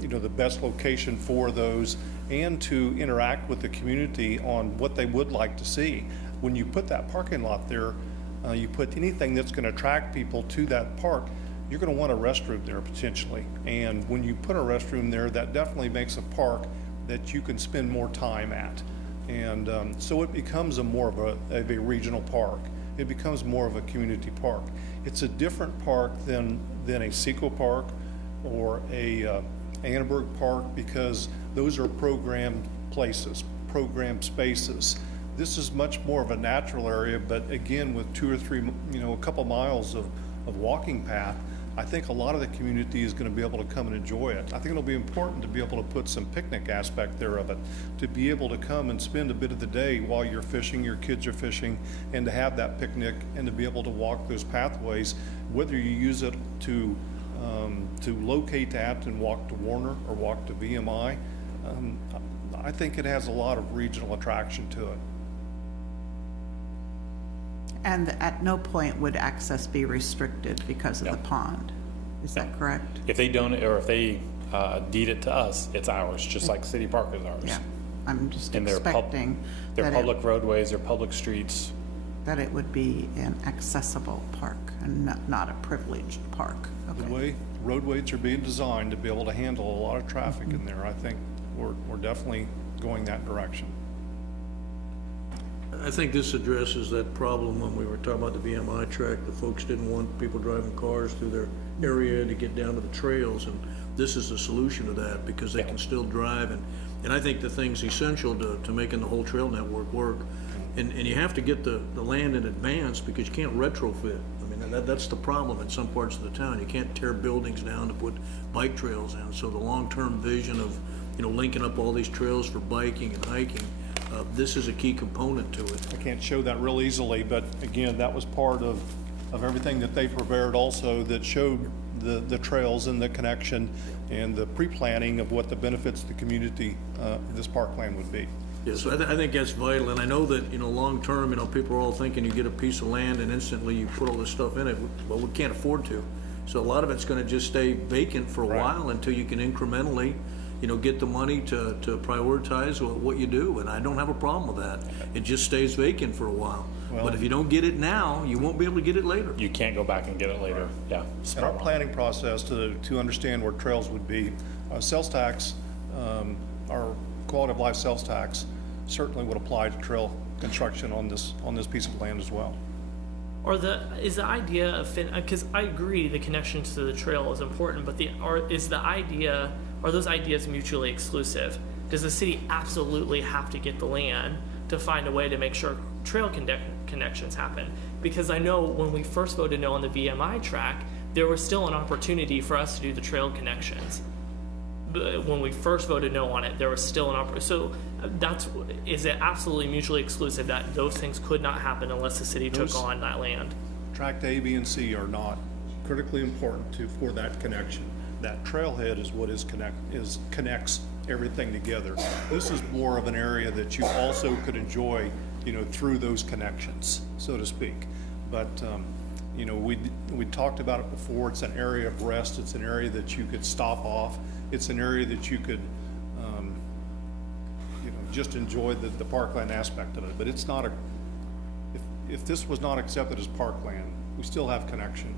you know, the best location for those, and to interact with the community on what they would like to see. When you put that parking lot there, you put anything that's going to attract people to that park, you're going to want a restroom there potentially. And when you put a restroom there, that definitely makes a park that you can spend more time at. And so it becomes more of a regional park. It becomes more of a community park. It's a different park than a Seco Park or a Annenberg Park, because those are programmed places, programmed spaces. This is much more of a natural area, but again, with 2 or 3, you know, a couple miles of walking path, I think a lot of the community is going to be able to come and enjoy it. I think it'll be important to be able to put some picnic aspect there of it, to be able to come and spend a bit of the day while you're fishing, your kids are fishing, and to have that picnic and to be able to walk those pathways, whether you use it to locate at and walk to Warner or walk to VMI. I think it has a lot of regional attraction to it. And at no point would access be restricted because of the pond. Is that correct? If they donate, or if they deed it to us, it's ours, just like City Park is ours. Yeah, I'm just And they're expecting they're that public roadways, they're public streets. that it would be an accessible park and not a privileged park. The Okay. way roadways are being designed to be able to handle a lot of traffic in there, I think we're definitely going that direction. I think this addresses that problem when we were talking about the VMI track. The folks didn't want people driving cars through their area to get down to the trails, and this is a solution to that, because they can still drive, and I think the thing's essential to making the whole trail network work. And you have to get the land in advance, because you can't retrofit. I mean, that's the problem in some parts of the town. You can't tear buildings down to put bike trails in. So the long-term vision of, you know, linking up all these trails for biking and hiking, this is a key component to it. I can't show that real easily, but again, that was part of everything that they prepared also, that showed the trails and the connection and the pre-planning of what the benefits to the community this parkland would be. Yeah, so I think that's vital, and I know that, you know, long-term, you know, people are all thinking you get a piece of land and instantly you put all this stuff in it. Well, we can't afford to. So a lot of it's gonna just stay vacant for a while until you can incrementally, you know, get the money to prioritize what you do, and I don't have a problem with that. It just stays vacant for a while. But if you don't get it now, you won't be able to get it later. You can't go back and get it later. Yeah. In our planning process, to understand where trails would be, sales tax, our quality of life sales tax certainly would apply to trail construction on this piece of land as well. is the idea of because I agree the connection to the trail is important, but are those ideas mutually exclusive? Does the city absolutely have to get the land to find a way to make sure trail connections happen? Because I know when we first voted no on the VMI track, there was still an opportunity for us to do the trail connections. But when we first voted no on it, there was still an opportunity. So is it absolutely mutually exclusive that those things could not happen unless the city took on that land? Tract A, B, and C are not critically important for that connection. That trailhead is what connects everything together. This is more of an area that you also could enjoy, through those connections, so to speak. But, we talked about it before. It's an area of rest. It's an area that you could stop off. It's an area that you could, just enjoy the parkland aspect of it. But it's not if this was not accepted as parkland, we still have connection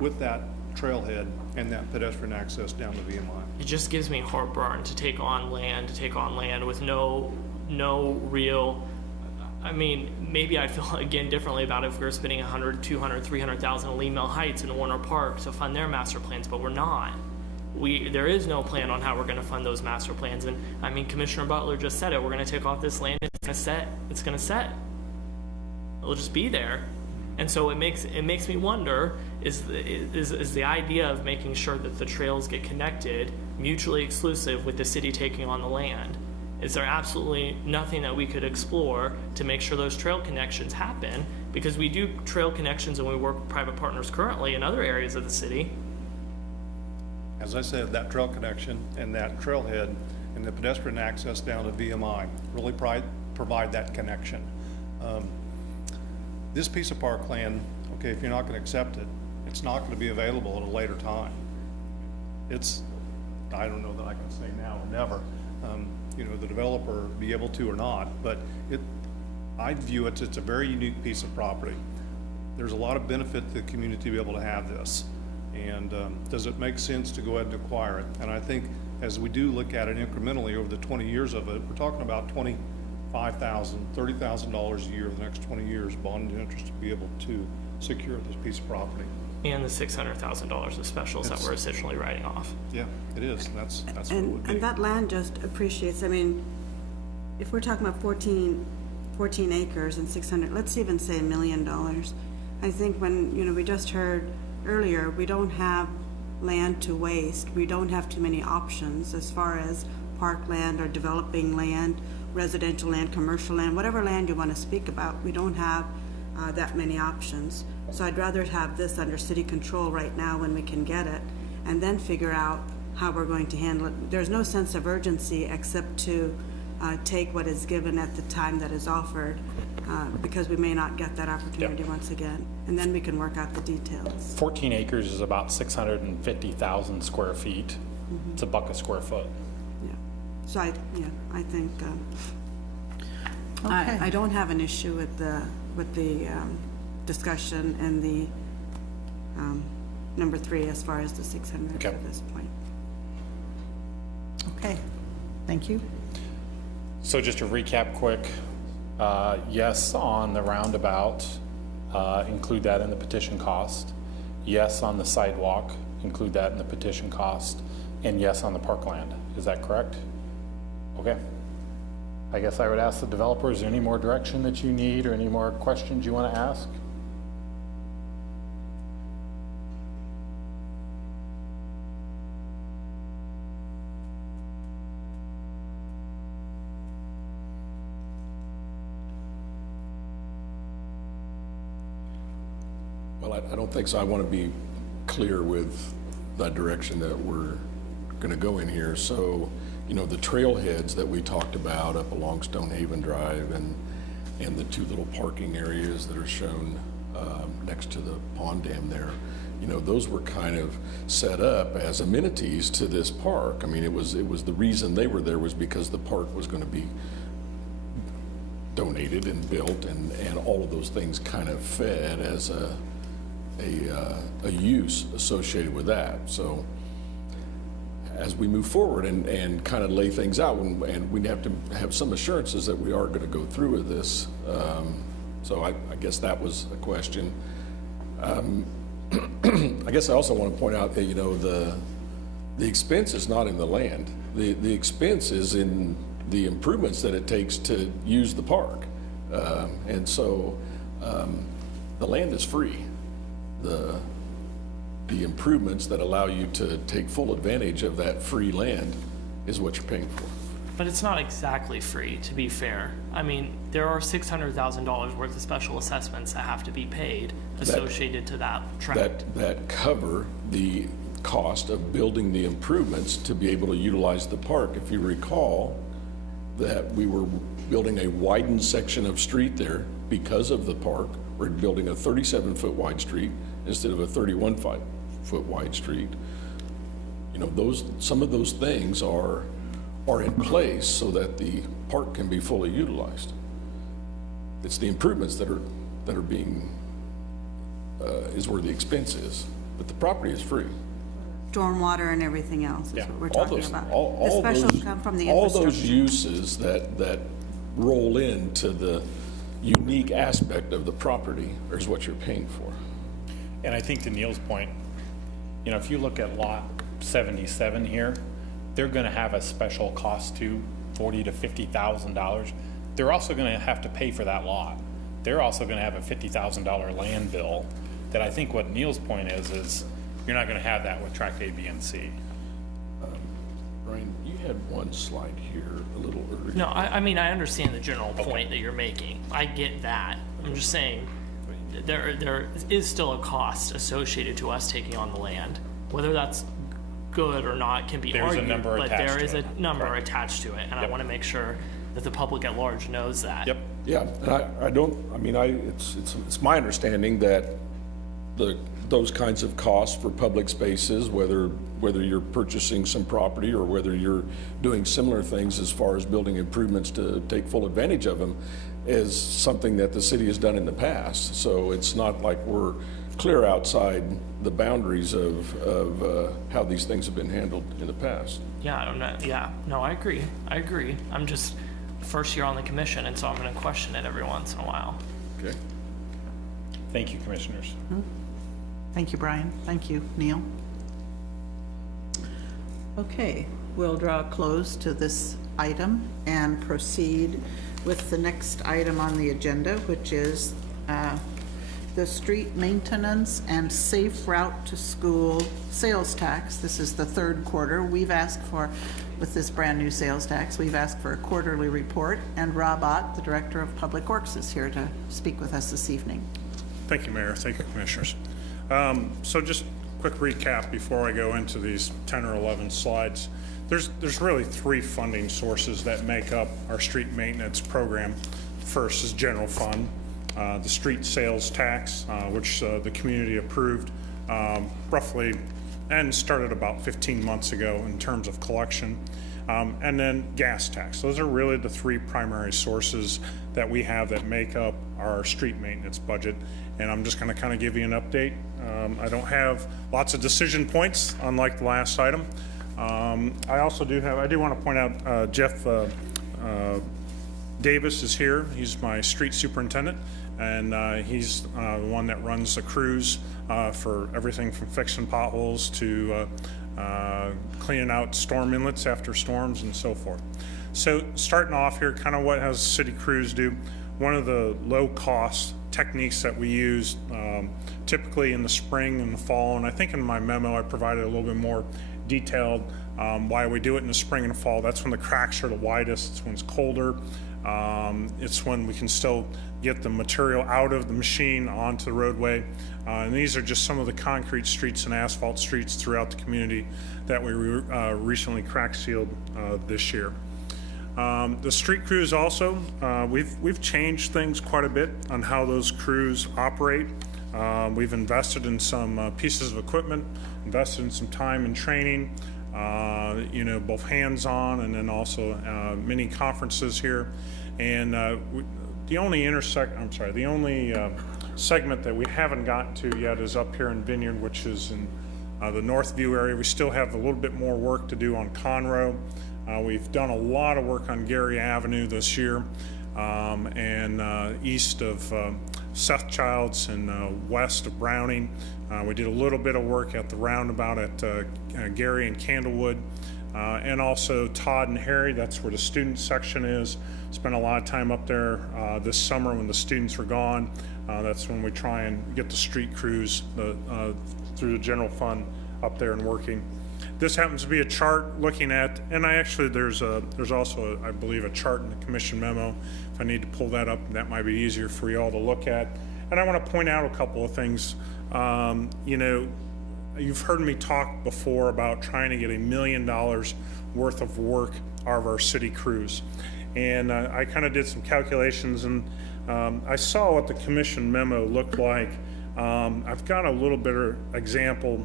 with that trailhead and that pedestrian access down to VMI. It just gives me heartburn to take on land with no real. I mean, maybe I'd feel again differently about it if we were spending 100, 200, 300,000 in Lee Mill Heights and Warner Park to fund their master plans, but we're not. There is no plan on how we're going to fund those master plans, and I mean, Commissioner Butler just said it. We're going to take off this land. It's going to set. It'll just be there, and so it makes me wonder: is the idea of making sure that the trails get connected mutually exclusive with the city taking on the land? Is there absolutely nothing that we could explore to make sure those trail connections happen? Because we do trail connections and we work with private partners currently in other areas of the city. As I said, that trail connection and that trailhead and the pedestrian access down to VMI really provide that connection. This piece of parkland, okay, if you're not going to accept it, it's not going to be available at a later time. I don't know that I can say now or never, the developer be able to or not, but I view it's a very unique piece of property. There's a lot of benefit to the community to be able to have this. And does it make sense to go ahead and acquire it? And I think as we do look at it incrementally over the 20 years of it, we're talking about $25,000, $30,000 a year for the next 20 years, bonded interest to be able to secure this piece of property. And the $600,000 of specials that we're essentially writing off. Yeah, it is. And that's what it would be. And that land just appreciates. I mean, if we're talking about 14 acres and 600, let's even say $1 million. I think when, we just heard earlier, we don't have land to waste. We don't have too many options as far as parkland or developing land, residential land, commercial land, whatever land you want to speak about. We don't have that many options. So I'd rather have this under city control right now when we can get it, and then figure out how we're going to handle it. There's no sense of urgency except to take what is given at the time that is offered, because we may not get that opportunity once again, and then we can work out the details. 14 acres is about 650,000 square feet. It's $1 a square foot. Yeah. So I think Okay. I don't have an issue with the discussion and the number 3 as far as the 600 Okay. at this point. Okay, thank you. So just to recap quick, yes on the roundabout, include that in the petition cost. Yes on the sidewalk, include that in the petition cost. And yes on the parkland. Is that correct? Okay. I guess I would ask the developer, is there any more direction that you need or any more questions you want to ask? Well, I don't think so. I want to be clear with the direction that we're going to go in here. So, the trailheads that we talked about up along Stonehaven Drive and the 2 little parking areas that are shown next to the pond dam there, those were kind of set up as amenities to this park. I mean, it was the reason they were there was because the park was going to be donated and built, and all of those things kind of fed as a use associated with that. So as we move forward and kind of lay things out, and we have to have some assurances that we are going to go through with this, So I guess that was a question. I guess I also want to point out that, you know, the expense is not in the land. The expense is in the improvements that it takes to use the park. And so the land is free. The improvements that allow you to take full advantage of that free land is what you're paying for. But it's not exactly free, to be fair. I mean, there are $600,000 worth of special assessments that have to be paid associated to that tract. That cover the cost of building the improvements to be able to utilize the park. If you recall that we were building a widened section of street there because of the park. We're building a 37-foot wide street instead of a 31-foot wide street. You know, some of those things are in place so that the park can be fully utilized. It's the improvements that are being is where the expense is, but the property is free. Stormwater and everything else is Yeah. what we're All talking those, about. The all specials those, come from the all those infrastructure. uses that roll into the unique aspect of the property is what you're paying for. And I think to Neil's point, you know, if you look at lot 77 here, they're gonna have a special cost to $40,000 to $50,000. They're also gonna have to pay for that lot. They're also gonna have a $50,000 land bill, that I think what Neil's point is you're not gonna have that with tract A, B, and C. Brian, you had one slide here a little earlier. No, I mean, I understand the general point that you're making. I get that. I'm just saying, there is still a cost associated to us taking on the land. Whether that's good or not can be There's a argued, number but attached there to is a it. number Correct. attached to it, and I Yep. want to make sure that the public at large knows that. Yep. Yeah, and it's my understanding that those kinds of costs for public spaces, whether you're purchasing some property or whether you're doing similar things as far as building improvements to take full advantage of them, is something that the city has done in the past. So it's not like we're clear outside the boundaries of how these things have been handled in the past. Yeah, I don't know. Yeah, no, I agree. I'm just first year on the commission, and so I'm going to question it every once in a while. Okay. Thank you, commissioners. Thank you, Brian. Thank you, Neil. Okay, we'll draw a close to this item and proceed with the next item on the agenda, which is the street maintenance and safe route to school sales tax. This is the third quarter. We've asked for, with this brand-new sales tax, we've asked for a quarterly report, and Rob Ott, the Director of Public Works, is here to speak with us this evening. Thank you, Mayor. Thank you, Commissioners. So just quick recap before I go into these 10 or 11 slides. There's really three funding sources that make up our street maintenance program. First is general fund, the street sales tax, which the community approved roughly and started about 15 months ago in terms of collection. And then gas tax. Those are really the three primary sources that we have that make up our street maintenance budget. And I'm just going to kind of give you an update. I don't have lots of decision points, unlike the last item. I do want to point out Jeff Davis is here. He's my street superintendent, and he's the one that runs the crews for everything from fixing potholes to cleaning out storm inlets after storms and so forth. So starting off here, kind of what has city crews do. One of the low-cost techniques that we use typically in the spring and the fall, and I think in my memo I provided a little bit more detailed why we do it in the spring and fall. That's when the cracks are the widest. It's when it's colder. It's when we can still get the material out of the machine onto the roadway. And these are just some of the concrete streets and asphalt streets throughout the community that we recently crack sealed this year. The street crews also, we've changed things quite a bit on how those crews operate. We've invested in some pieces of equipment, invested in some time and training, both hands-on and then also mini conferences here. And the only segment that we haven't gotten to yet is up here in Vineyard, which is in the Northview area. We still have a little bit more work to do on Conroe. We've done a lot of work on Gary Avenue this year. and east of Seth Childs and west of Browning. We did a little bit of work at the roundabout at Gary and Candlewood, and also Todd and Harry. That's where the student section is. Spent a lot of time up there this summer when the students were gone. That's when we try and get the street crews through the general fund up there and working. This happens to be a chart looking at, and there's also, I believe, a chart in the commission memo. If I need to pull that up, that might be easier for you all to look at. And I want to point out a couple of things. You've heard me talk before about trying to get $1 million worth of work out of our city crews. And I kind of did some calculations, and I saw what the commission memo looked like. I've got a little bit of example.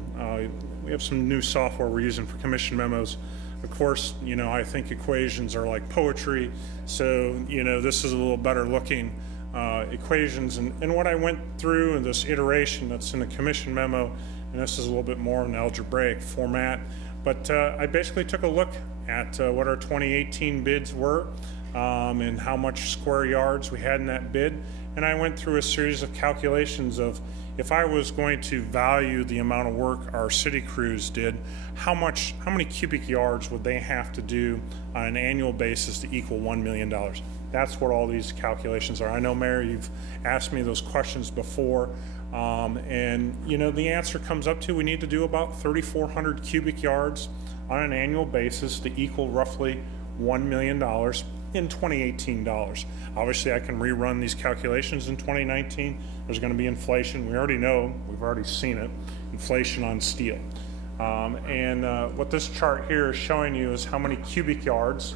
We have some new software we're using for commission memos. Of course, I think equations are like poetry, so this is a little better looking equations. And what I went through in this iteration that's in the commission memo, and this is a little bit more in algebraic format, but I basically took a look at what our 2018 bids were and how much square yards we had in that bid. And I went through a series of calculations of if I was going to value the amount of work our city crews did, how many cubic yards would they have to do on an annual basis to equal $1 million? That's what all these calculations are. I know, Mayor, you've asked me those questions before, and the answer comes up to we need to do about 3,400 cubic yards on an annual basis to equal roughly $1 million in 2018 dollars. Obviously, I can rerun these calculations in 2019. There's going to be inflation. We already know, we've already seen it, inflation on steel. What this chart here is showing you is how many cubic yards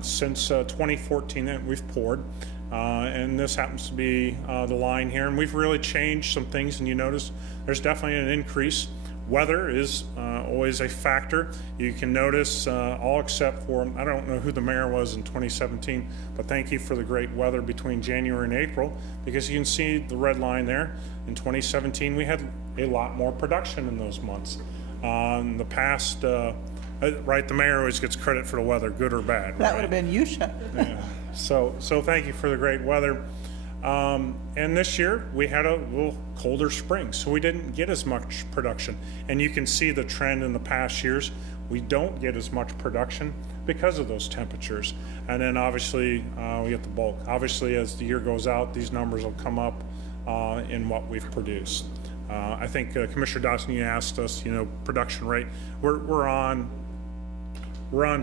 since 2014 that we've poured. And this happens to be the line here. And we've really changed some things, and you notice there's definitely an increase. Weather is always a factor. You can notice all except for, I don't know who the mayor was in 2017, but thank you for the great weather between January and April, because you can see the red line there. In 2017, we had a lot more production in those months. In the past, right, the mayor always gets credit for the weather, good or bad. That right? would have been you, Shep. Yeah. So thank you for the great weather. And this year we had a little colder spring, so we didn't get as much production. And you can see the trend in the past years. We don't get as much production because of those temperatures. And then obviously we get the bulk. Obviously, as the year goes out, these numbers will come up in what we've produced. I think Commissioner Dawson, you asked us, production rate. We're on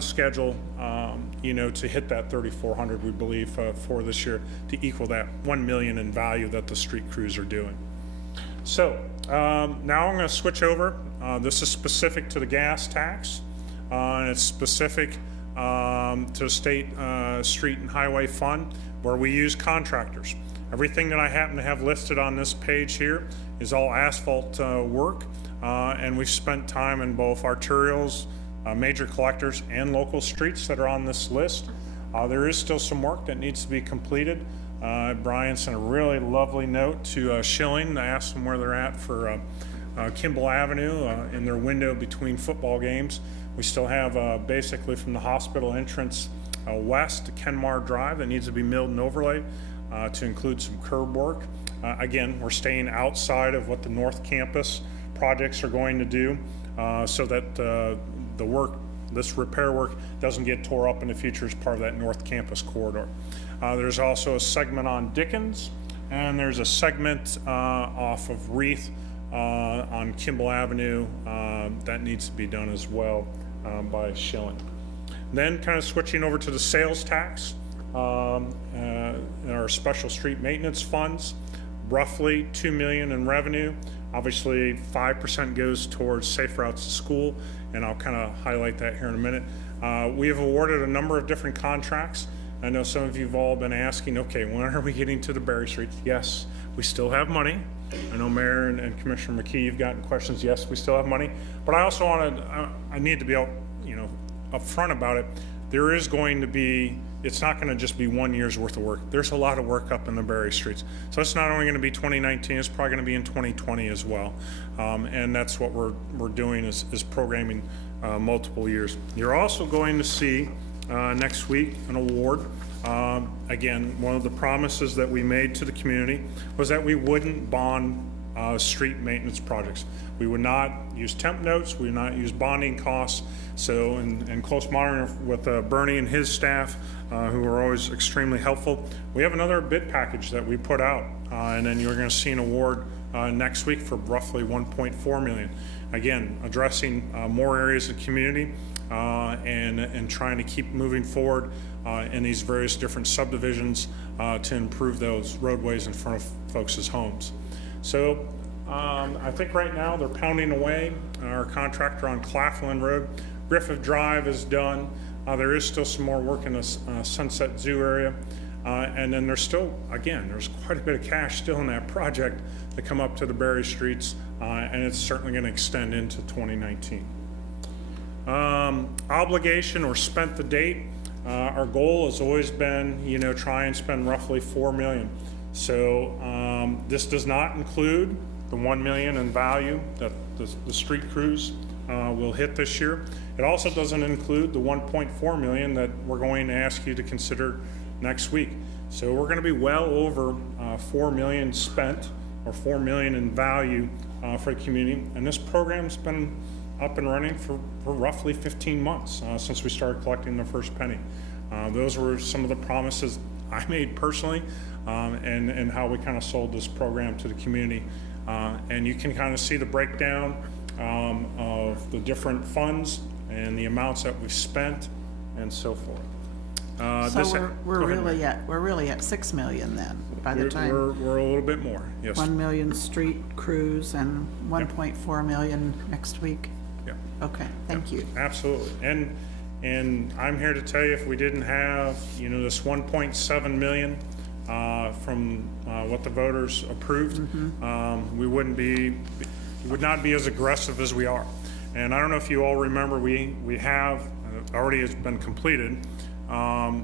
schedule, to hit that 3,400, we believe, for this year to equal that 1 million in value that the street crews are doing. So now I'm going to switch over. This is specific to the gas tax, and it's specific to state street and highway fund where we use contractors. Everything that I happen to have listed on this page here is all asphalt work, and we've spent time in both arterials, major collectors, and local streets that are on this list. There is still some work that needs to be completed. Brian sent a really lovely note to Schilling. I asked them where they're at for Kimball Avenue in their window between football games. We still have basically from the hospital entrance west to Kenmar Drive that needs to be milled and overlaid to include some curb work. Again, we're staying outside of what the North Campus projects are going to do so that this repair work doesn't get tore up in the future as part of that North Campus corridor. There's also a segment on Dickens, and there's a segment off of Wreath on Kimball Avenue that needs to be done as well by Schilling. Then kind of switching over to the sales tax, our special street maintenance funds, roughly $2 million in revenue. Obviously, 5% goes towards safe routes to school, and I'll kind of highlight that here in a minute. We have awarded a number of different contracts. I know some of you have all been asking, okay, when are we getting to the Berry Streets? Yes, we still have money. I know Mayor and Commissioner McKee, you've gotten questions. Yes, we still have money. But I also I need to be upfront about it. There is going to be, it's not going to just be 1 year's worth of work. There's a lot of work up in the Berry Streets. So it's not only going to be 2019, it's probably going to be in 2020 as well. And that's what we're doing is programming multiple years. You're also going to see next week an award. Again, one of the promises that we made to the community was that we wouldn't bond street maintenance projects. We would not use temp notes, we would not use bonding costs. So in close monitoring with Bernie and his staff, who are always extremely helpful, we have another bid package that we put out, and then you're going to see an award next week for roughly $1.4 million. Again, addressing more areas of the community and trying to keep moving forward in these various different subdivisions to improve those roadways in front of folks' homes. So I think right now they're pounding away. Our contractor on Claflin Road, Griffith Drive is done. There is still some more work in the Sunset Zoo area. And then there's still, again, there's quite a bit of cash still in that project to come up to the Berry Streets, and it's certainly going to extend into 2019. Obligation or spent to date, our goal has always been, try and spend roughly $4 million. So this does not include the $1 million in value that the street crews will hit this year. It also doesn't include the $1.4 million that we're going to ask you to consider next week. So we're going to be well over $4 million spent, or $4 million in value for the community. And this program's been up and running for roughly 15 months since we started collecting the first penny. Those were some of the promises I made personally, and how we kind of sold this program to the community. And you can kind of see the breakdown of the different funds and the amounts that we've spent and so forth. So we're really at 6 million then, by the time. We're a little bit more, yes. 1 million street crews and 1.4 million next week. Yeah. Okay, thank you. Absolutely. And I'm here to tell you, if we didn't have, this 1.7 million from what the voters approved, we would not be as aggressive as we are. And I don't know if you all remember, we have, already has been completed.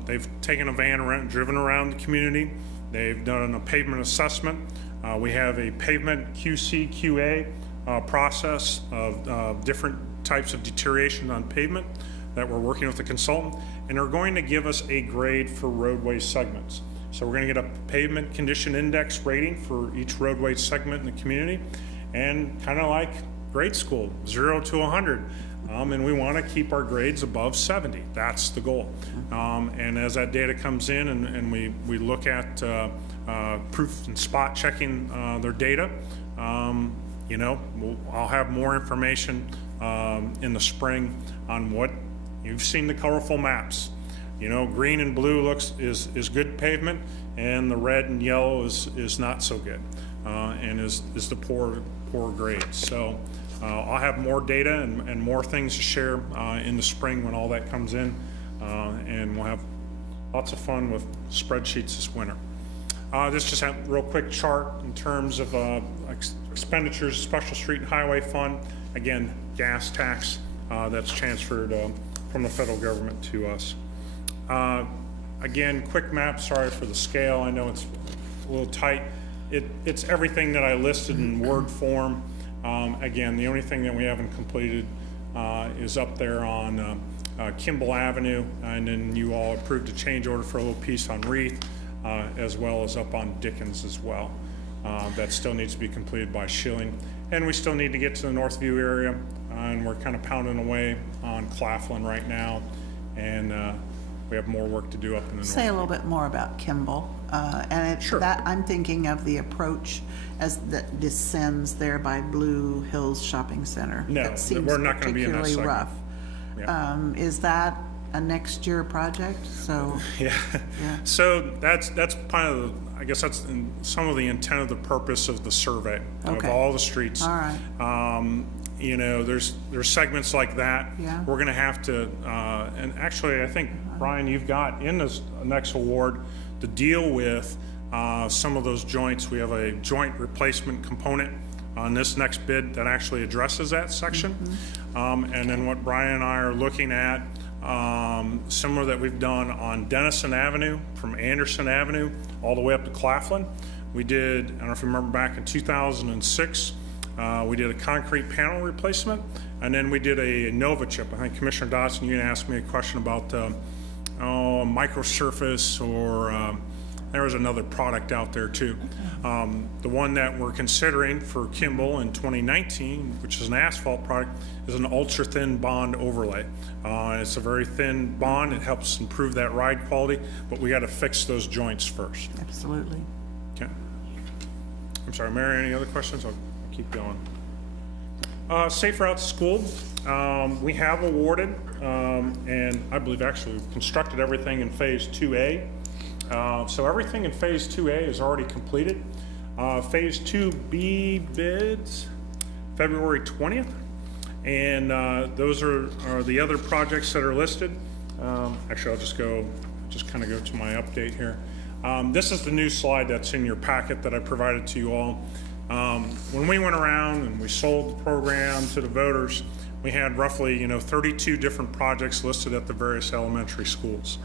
They've taken a van around, driven around the community. They've done a pavement assessment. We have a pavement QC, QA process of different types of deterioration on pavement that we're working with the consultant, and they're going to give us a grade for roadway segments. So we're going to get a pavement condition index rating for each roadway segment in the community, and kind of like grade school, 0 to 100. And we want to keep our grades above 70. That's the goal. And as that data comes in and we look at proof and spot checking their data, I'll have more information in the spring on what you've seen, the colorful maps. Green and blue is good pavement, and the red and yellow is not so good, and is the poor grades. So I'll have more data and more things to share in the spring when all that comes in, and we'll have lots of fun with spreadsheets this winter. This just a real quick chart in terms of expenditures, Special Street and Highway Fund. Again, gas tax that's transferred from the federal government to us. Again, quick map, sorry for the scale. I know it's a little tight. It's everything that I listed in Word form. Again, the only thing that we haven't completed is up there on Kimball Avenue, and then you all approved a change order for a little piece on Wreath, as well as up on Dickens as well. That still needs to be completed by Schilling. And we still need to get to the Northview area, and we're kind of pounding away on Claflin right now, and we have more work to do up in the north. Say a little bit more about Kimball. Sure. That I'm thinking of the approach as that descends there by Blue Hills Shopping Center. No, That seems we're not gonna be in that particularly segment. rough. Yeah. Is that a next year project? So, Yeah. So that's kind of, I guess that's some of the intent of the purpose of the survey of Okay. all the streets. all right. There's segments like that. Yeah. We're going to have to, and actually, I think, Brian, you've got in this next award to deal with some of those joints. We have a joint replacement component on this next bid that actually addresses that section. And then what Brian and I are looking at, similar that we've done on Dennison Avenue, from Anderson Avenue all the way up to Claflin. We did, I don't know if you remember back in 2006, we did a concrete panel replacement, and then we did a Nova chip. I think Commissioner Dodson, you asked me a question about microsurface, or there was another product out there too. The one that we're considering for Kimball in 2019, which is an asphalt product, is an ultra-thin bond overlay. It's a very thin bond. It helps improve that ride quality, but we got to fix those joints first. Absolutely. Okay. I'm sorry, Mary, any other questions? I'll keep going. Safe Routes to School, we have awarded, and I believe actually we've constructed everything in Phase 2A. So everything in Phase 2A is already completed. Phase 2B bids, February 20th. And those are the other projects that are listed. Actually, I'll just kind of go to my update here. This is the new slide that's in your packet that I provided to you all. When we went around and we sold the program to the voters, we had roughly 32 different projects listed at the various elementary schools.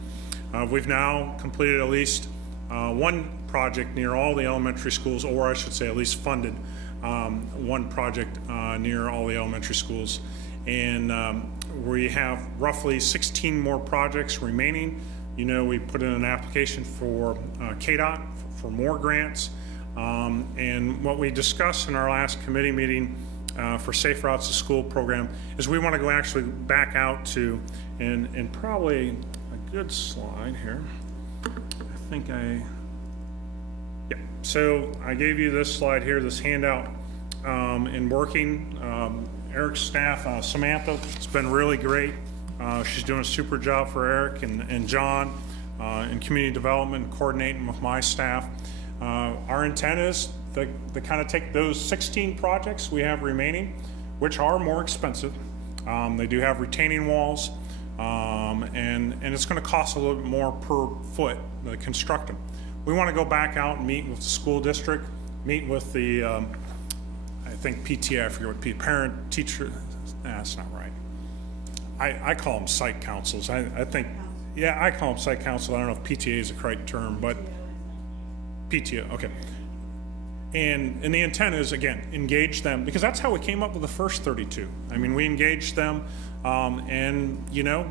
We've now completed at least one project near all the elementary schools, or I should say at least funded one project near all the elementary schools. And we have roughly 16 more projects remaining. We put in an application for KDOT for more grants. And what we discussed in our last committee meeting for Safe Routes to School program is we want to go actually back out to, and probably a good slide here. Yeah, so I gave you this slide here, this handout, in working. Eric's staff, Samantha, it's been really great. She's doing a super job for Eric and John in community development, coordinating with my staff. Our intent is to kind of take those 16 projects we have remaining, which are more expensive. They do have retaining walls, and it's going to cost a little bit more per foot to construct them. We want to go back out and meet with the school district, meet with the, I think PTA, I forget what, parent, teacher, that's not right. I call them site councils. I think, yeah, I call them site council. I don't know if PTA is the correct term, but PTA, okay. And the intent is, again, engage them, because that's how we came up with the first 32. I mean, we engaged them, and,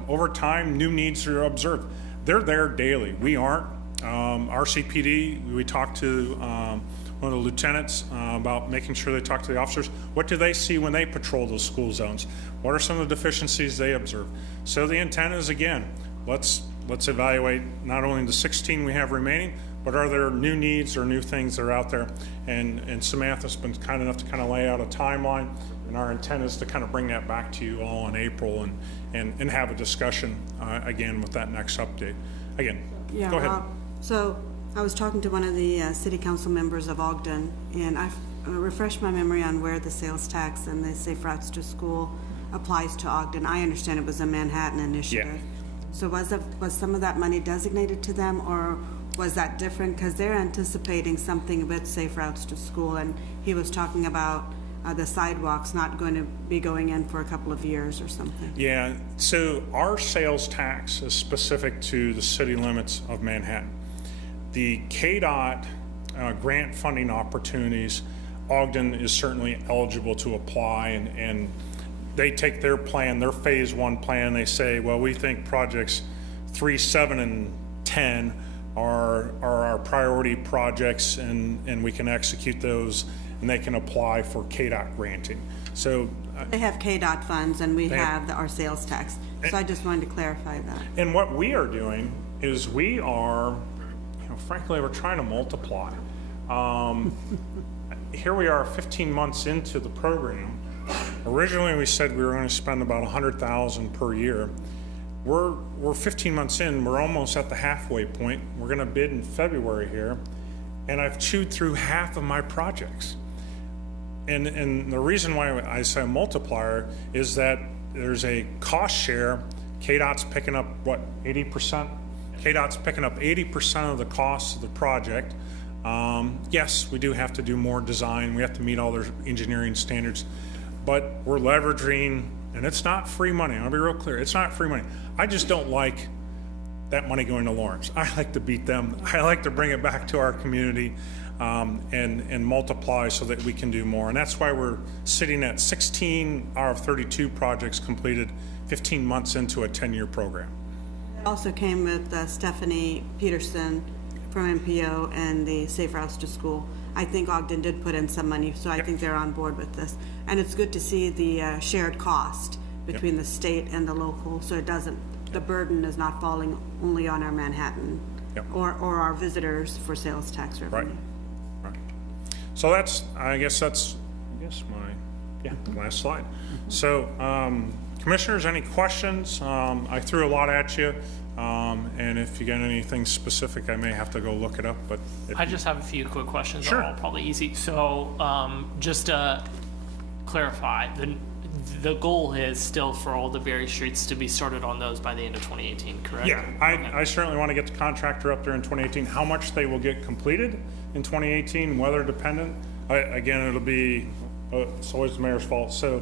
over time, new needs are observed. They're there daily. We aren't. RCPD, we talked to one of the lieutenants about making sure they talk to the officers. What do they see when they patrol those school zones? What are some of the deficiencies they observe? So the intent is, again, let's evaluate not only the 16 we have remaining, but are there new needs or new things that are out there? And Samantha's been kind enough to kind of lay out a timeline, and our intent is to kind of bring that back to you all in April and have a discussion again with that next update. Again, Yeah, go ahead. Rob, so I was talking to one of the city council members of Ogden, and I refreshed my memory on where the sales tax and the Safe Routes to School applies to Ogden. I understand it was a Manhattan initiative. Yeah. So was some of that money designated to them, or was that different? Because they're anticipating something with Safe Routes to School, and he was talking about the sidewalks not going to be going in for a couple of years or something. Yeah, so our sales tax is specific to the city limits of Manhattan. The KDOT grant funding opportunities, Ogden is certainly eligible to apply, and they take their plan, their phase 1 plan, they say, well, we think projects 3, 7, and 10 are our priority projects, and we can execute those, and they can apply for KDOT granting. So They have KDOT funds, and we have- have our sales tax. So I just wanted to clarify that. and what we are doing is we are, frankly, we're trying to multiply. Here we are 15 months into the program. Originally, we said we were going to spend about $100,000 per year. We're 15 months in, we're almost at the halfway point. We're going to bid in February here, and I've chewed through half of my projects. And the reason why I say multiplier is that there's a cost share. KDOT's picking up, 80%? KDOT's picking up 80% of the cost of the project. Yes, we do have to do more design. We have to meet all their engineering standards. But we're leveraging, and it's not free money. I'll be real clear. It's not free money. I just don't like that money going to Lawrence. I like to beat them. I like to bring it back to our community and multiply so that we can do more. And that's why we're sitting at 16 out of 32 projects completed 15 months into a 10-year program. Also came with Stephanie Peterson from MPO and the Safe Routes to School. I think Ogden did put in some money, so I think they're on board with this. And it's good to see the shared cost between the state and the local, so it doesn't, the burden is not falling only on our Manhattan Yep. or our visitors for sales tax revenue. Right. So I guess my last slide. So, commissioners, any questions? I threw a lot at you, and if you got anything specific, I may have to go look it up, but. I just have a few quick questions. Sure. They're all probably easy. So, just to clarify, the goal is still for all the Berry Streets to be started on those by the end of 2018, correct? Yeah, I certainly want to get the contractor up there in 2018. How much they will get completed in 2018, weather dependent. Again, it'll be, it's always the mayor's fault. So,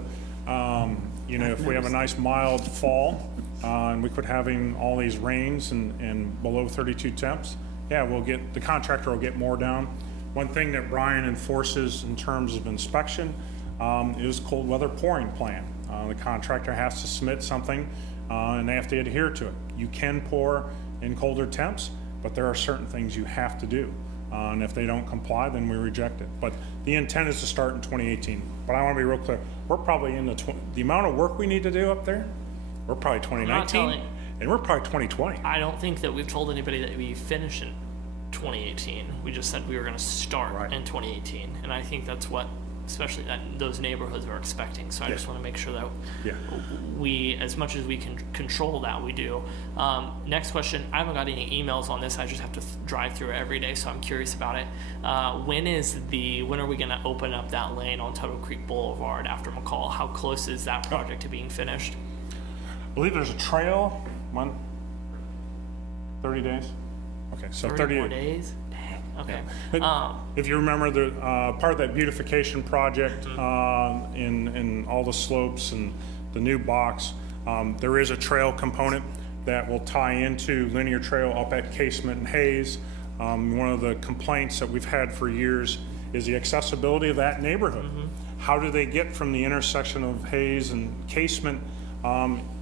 if we have a nice mild fall, and we quit having all these rains and below 32 temps, yeah, the contractor will get more down. One thing that Brian enforces in terms of inspection is cold weather pouring plan. The contractor has to submit something, and they have to adhere to it. You can pour in colder temps, but there are certain things you have to do. And if they don't comply, then we reject it. But the intent is to start in 2018. But I want to be real clear. We're probably in the amount of work we need to do up there, we're probably 2019, and we're probably 2020. I don't think that we've told anybody that we finish in 2018. We just said we were going to start in 2018. And I think that's what, especially those neighborhoods are expecting. So I just want to make sure that we, as much as we can control that, we do. Next question, I haven't got any emails on this. I just have to drive through it every day, so I'm curious about it. When are we going to open up that lane on Tuttle Creek Boulevard after McCall? How close is that project to being finished? I believe there's a trail, 30 days? Okay, so 30 more days? Dang, okay. If you remember, the part of that beautification project in all the slopes and the new box, there is a trail component that will tie into linear trail up at Casement and Hayes. One of the complaints that we've had for years is the accessibility of that neighborhood. How do they get from the intersection of Hayes and Casement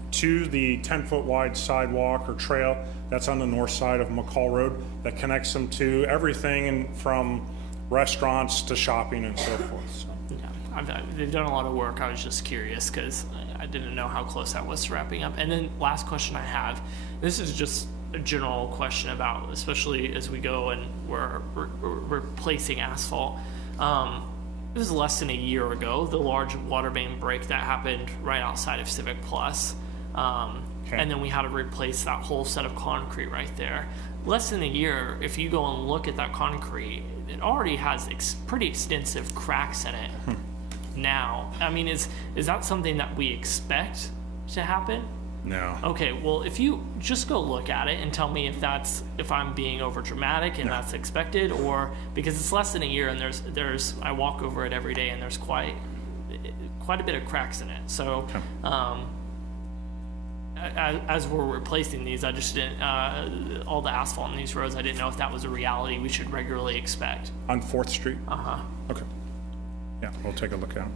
to the 10-foot wide sidewalk or trail that's on the north side of McCall Road that connects them to everything from restaurants to shopping and so forth. So. Yeah, they've done a lot of work. I was just curious because I didn't know how close that was to wrapping up. And then last question I have, this is just a general question about, especially as we go and we're replacing asphalt. It was less than a year ago, the large water main break that happened right outside of Civic Plus. And then we had to replace that whole set of concrete right there. Less than a year, if you go and look at that concrete, it already has pretty extensive cracks in it now. I mean, is that something that we expect to happen? No. Okay, well, if you just go look at it and tell me if I'm being over dramatic and that's expected, or because it's less than a year and there's I walk over it every day and there's quite a bit of cracks in it. So, as we're replacing these, I just didn't all the asphalt in these roads. I didn't know if that was a reality we should regularly expect. On 4th Street? Okay. Yeah, we'll take a look at them.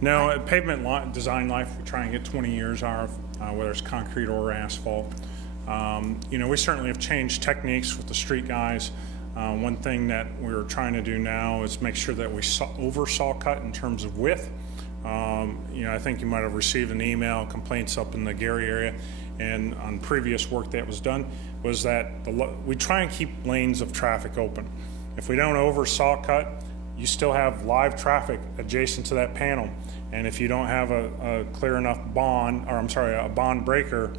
No, pavement design life, we try and get 20 years out of, whether it's concrete or asphalt. We certainly have changed techniques with the street guys. One thing that we're trying to do now is make sure that we over saw cut in terms of width. I think you might have received an email, complaints up in the Gary area, and on previous work that was done, was that we try and keep lanes of traffic open. If we don't over saw cut, you still have live traffic adjacent to that panel. And if you don't have a clear enough a bond breaker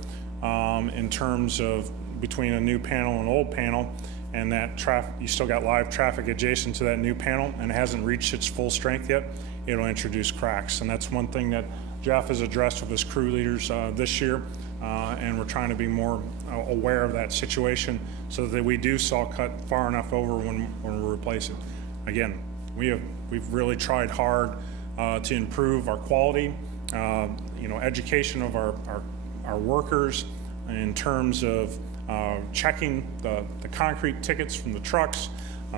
in terms of between a new panel and old panel, and that traffic, you still got live traffic adjacent to that new panel and it hasn't reached its full strength yet, it'll introduce cracks. And that's one thing that Jeff has addressed with his crew leaders this year, and we're trying to be more aware of that situation so that we do saw cut far enough over when we replace it. Again, we've really tried hard to improve our quality, education of our workers in terms of checking the concrete tickets from the trucks,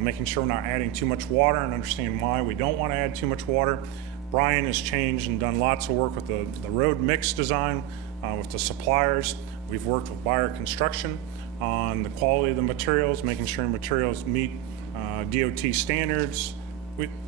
making sure we're not adding too much water and understanding why we don't want to add too much water. Brian has changed and done lots of work with the road mix design with the suppliers We've worked with Buyer Construction on the quality of the materials, making sure materials meet DOT standards.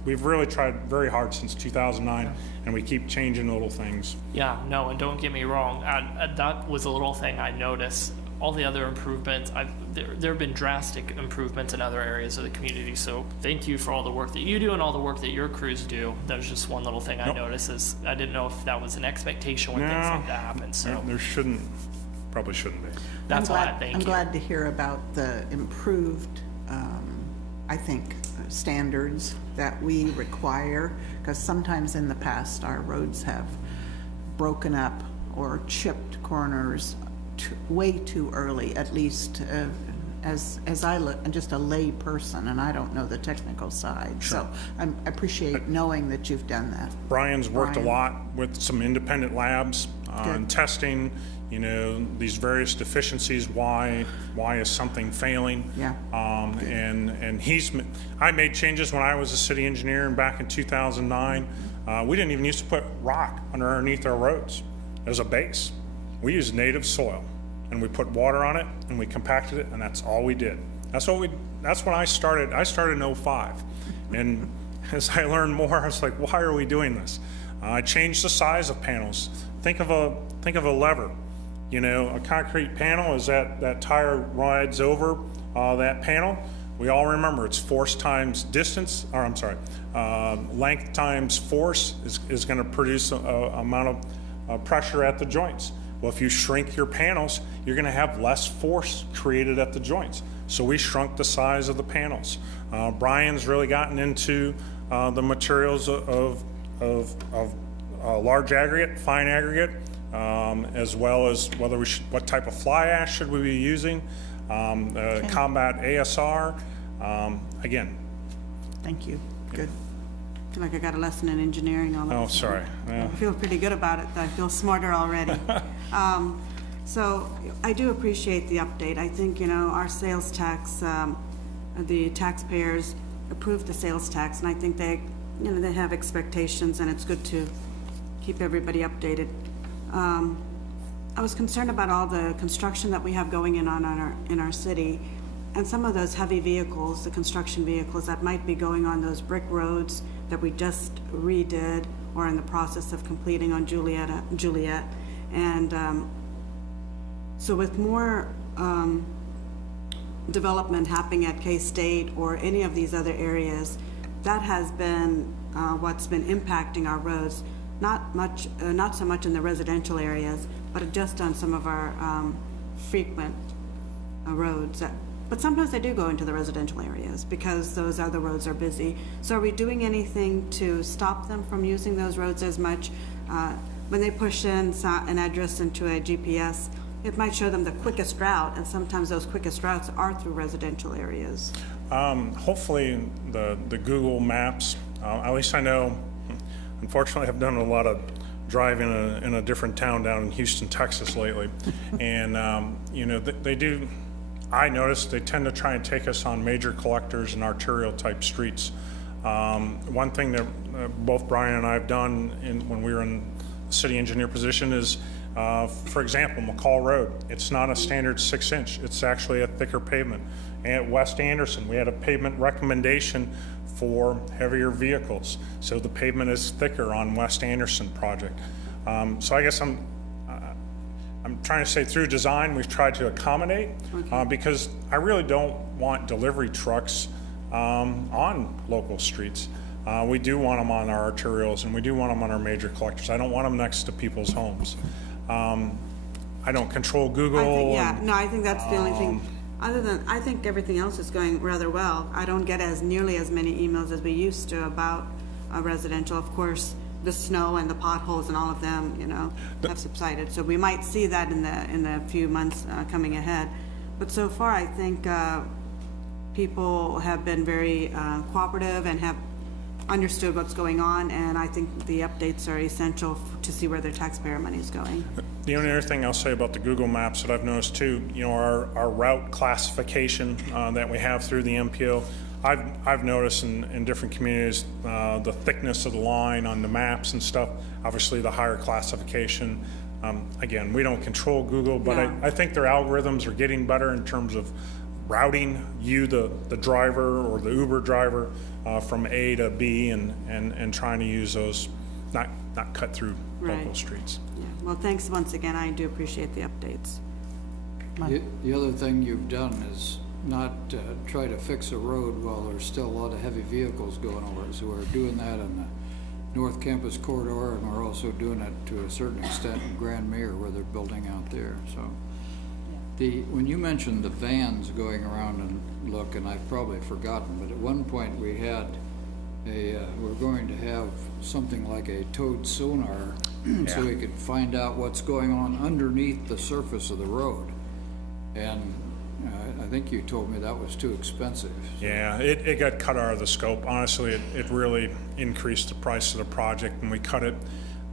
We've really tried very hard since 2009, and we keep changing little things. Yeah, no, and don't get me wrong, that was a little thing I noticed. All the other improvements, there have been drastic improvements in other areas of the community, so thank you for all the work that you do and all the work that your crews do. That was just one little thing I noticed, is I didn't know if that was an expectation when things like that happen, so There probably shouldn't be. that's why I thank I'm you. glad to hear about the improved, I think, standards that we require, because sometimes in the past, our roads have broken up or chipped corners way too early, at least as I'm just a lay person, and I don't know the technical side. So I appreciate knowing that you've done that. Brian's worked a Brian. lot with some independent labs on Good. testing, these various deficiencies, why is something failing? Yeah. And I made changes when I was a city engineer and back in 2009. We didn't even used to put rock underneath our roads as a base. We used native soil, and we put water on it, and we compacted it, and that's all we did. That's when I started. I started in 2005, and as I learned more, I was like, why are we doing this? I changed the size of panels. Think of a lever. A concrete panel is that tire rides over that panel. We all remember it's force times distance, or I'm sorry, length times force is going to produce a amount of pressure at the joints. Well, if you shrink your panels, you're going to have less force created at the joints. So we shrunk the size of the panels. Brian's really gotten into the materials of large aggregate, fine aggregate, as well as what type of fly ash should we be using, combat ASR. Again. Thank you. Good. I feel like I got a lesson in engineering all of a Oh, sudden. sorry. Yeah. I feel pretty good about it. I feel smarter already. So I do appreciate the update. I think, our sales tax, the taxpayers approved the sales tax, and I think they have expectations, and it's good to keep everybody updated. I was concerned about all the construction that we have going in our city, and some of those heavy vehicles, the construction vehicles that might be going on those brick roads that we just redid or in the process of completing on Juliet. And so with more development happening at K-State or any of these other areas, that has been what's been impacting our roads. Not so much in the residential areas, but just on some of our frequent roads. But sometimes they do go into the residential areas because those other roads are busy. So are we doing anything to stop them from using those roads as much? When they push in an address into a GPS, it might show them the quickest route, and sometimes those quickest routes are through residential areas. Hopefully the Google Maps, at least I know, unfortunately I've done a lot of driving in a different town down in Houston, Texas lately. And, they do, I noticed they tend to try and take us on major collectors and arterial type streets. One thing that both Brian and I have done when we were in the city engineer position is, for example, McCall Road. It's not a standard 6-inch. It's actually a thicker pavement. And at West Anderson, we had a pavement recommendation for heavier vehicles. So the pavement is thicker on West Anderson project. So I guess I'm trying to say through design, we've tried to accommodate because I really don't want delivery trucks on local streets. We do want them on our arterials, and we do want them on our major collectors. I don't want them next to people's homes. I don't control Google. I think that's the only thing. Other than, I think everything else is going rather well. I don't get nearly as many emails as we used to about residential. Of course, the snow and the potholes and all of them, have subsided. So we might see that in the few months coming ahead. But so far, I think people have been very cooperative and have understood what's going on, and I think the updates are essential to see where their taxpayer money is going. The only other thing I'll say about the Google Maps that I've noticed too, our route classification that we have through the MPO, I've noticed in different communities the thickness of the line on the maps and stuff. Obviously, the higher classification, Again, we don't control Google, but No. I think their algorithms are getting better in terms of routing you, the driver or the Uber driver, from A to B and trying to use those, not cut through local Right. streets. Yeah, well, thanks once again, I do appreciate the updates. The other thing you've done is not try to fix a road while there's still a lot of heavy vehicles going over it. So we're doing that in the North Campus corridor, and we're also doing it to a certain extent in Grand Mayor where they're building out there, so. When you mentioned the vans going around and look, and I've probably forgotten, but at one point we had we're going to have something like a towed sonar so we could find out what's going on underneath the surface of the road. And I think you told me that was too expensive. Yeah, it got cut out of the scope. Honestly, it really increased the price of the project, and we cut it.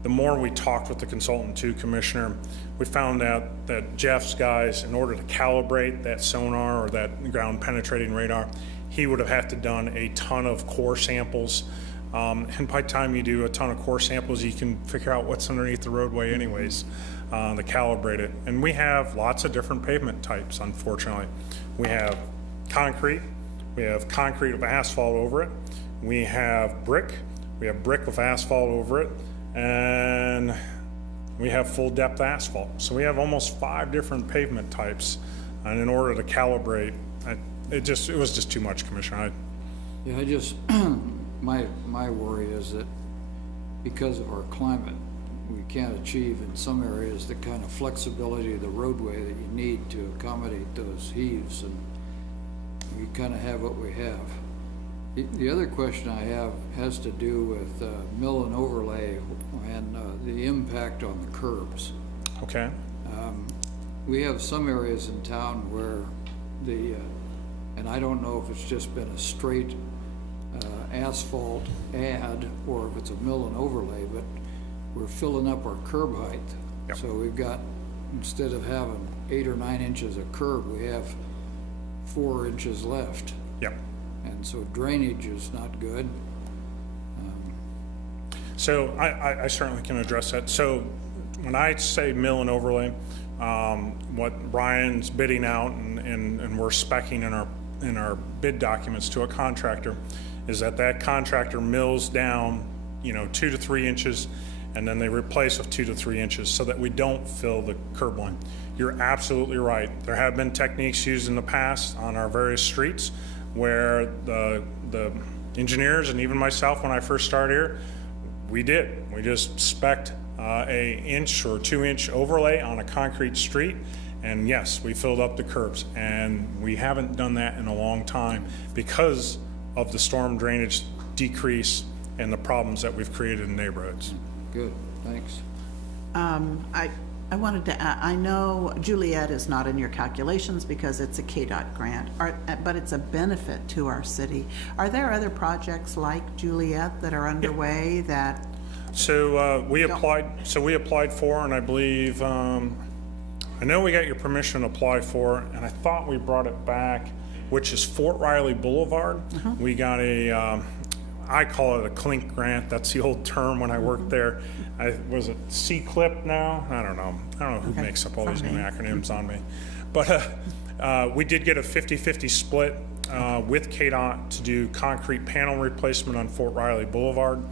The more we talked with the consultant too, Commissioner, we found out that Jeff's guys, in order to calibrate that sonar or that ground penetrating radar, he would have had to done a ton of core samples. And by the time you do a ton of core samples, you can figure out what's underneath the roadway anyways, to calibrate it. And we have lots of different pavement types, unfortunately. We have concrete with asphalt over it. We have brick with asphalt over it. And we have full depth asphalt. So we have almost 5 different pavement types. And in order to calibrate, it was just too much, Commissioner. Yeah, my worry is that because of our climate, we can't achieve in some areas the kind of flexibility of the roadway that you need to accommodate those heaves, and we kind of have what we have. The other question I have has to do with mill and overlay and the impact on the curbs. Okay. We have some areas in town where and I don't know if it's just been a straight asphalt add or if it's a mill and overlay, but we're filling up our curb height. Yep. So we've got, instead of having 8 or 9 inches of curb, we have 4 inches left. Yep. And so drainage is not good. So I certainly can address that. So when I say mill and overlay, what Brian's bidding out and we're speccing in our bid documents to a contractor is that contractor mills down, 2 to 3 inches, and then they replace with 2 to 3 inches so that we don't fill the curb line. You're absolutely right. There have been techniques used in the past on our various streets where the engineers and even myself, when I first started here, we just spec'd a 1 or 2 inch overlay on a concrete street, and yes, we filled up the curbs, and we haven't done that in a long time because of the storm drainage decrease and the problems that we've created in neighborhoods. Good, thanks. I wanted to add, I know Juliet is not in your calculations because it's a KDOT grant, but it's a benefit to our city. Are there other projects like Juliet that are underway that? So we applied for, and I believe, I know we got your permission to apply for, and I thought we brought it back, which is Fort Riley Boulevard. We got I call it a clink grant. That's the old term when I worked there. Was it C-CLIP now? I don't know who makes up all these new acronyms on me. But we did get a 50-50 split with KDOT to do concrete panel replacement on Fort Riley Boulevard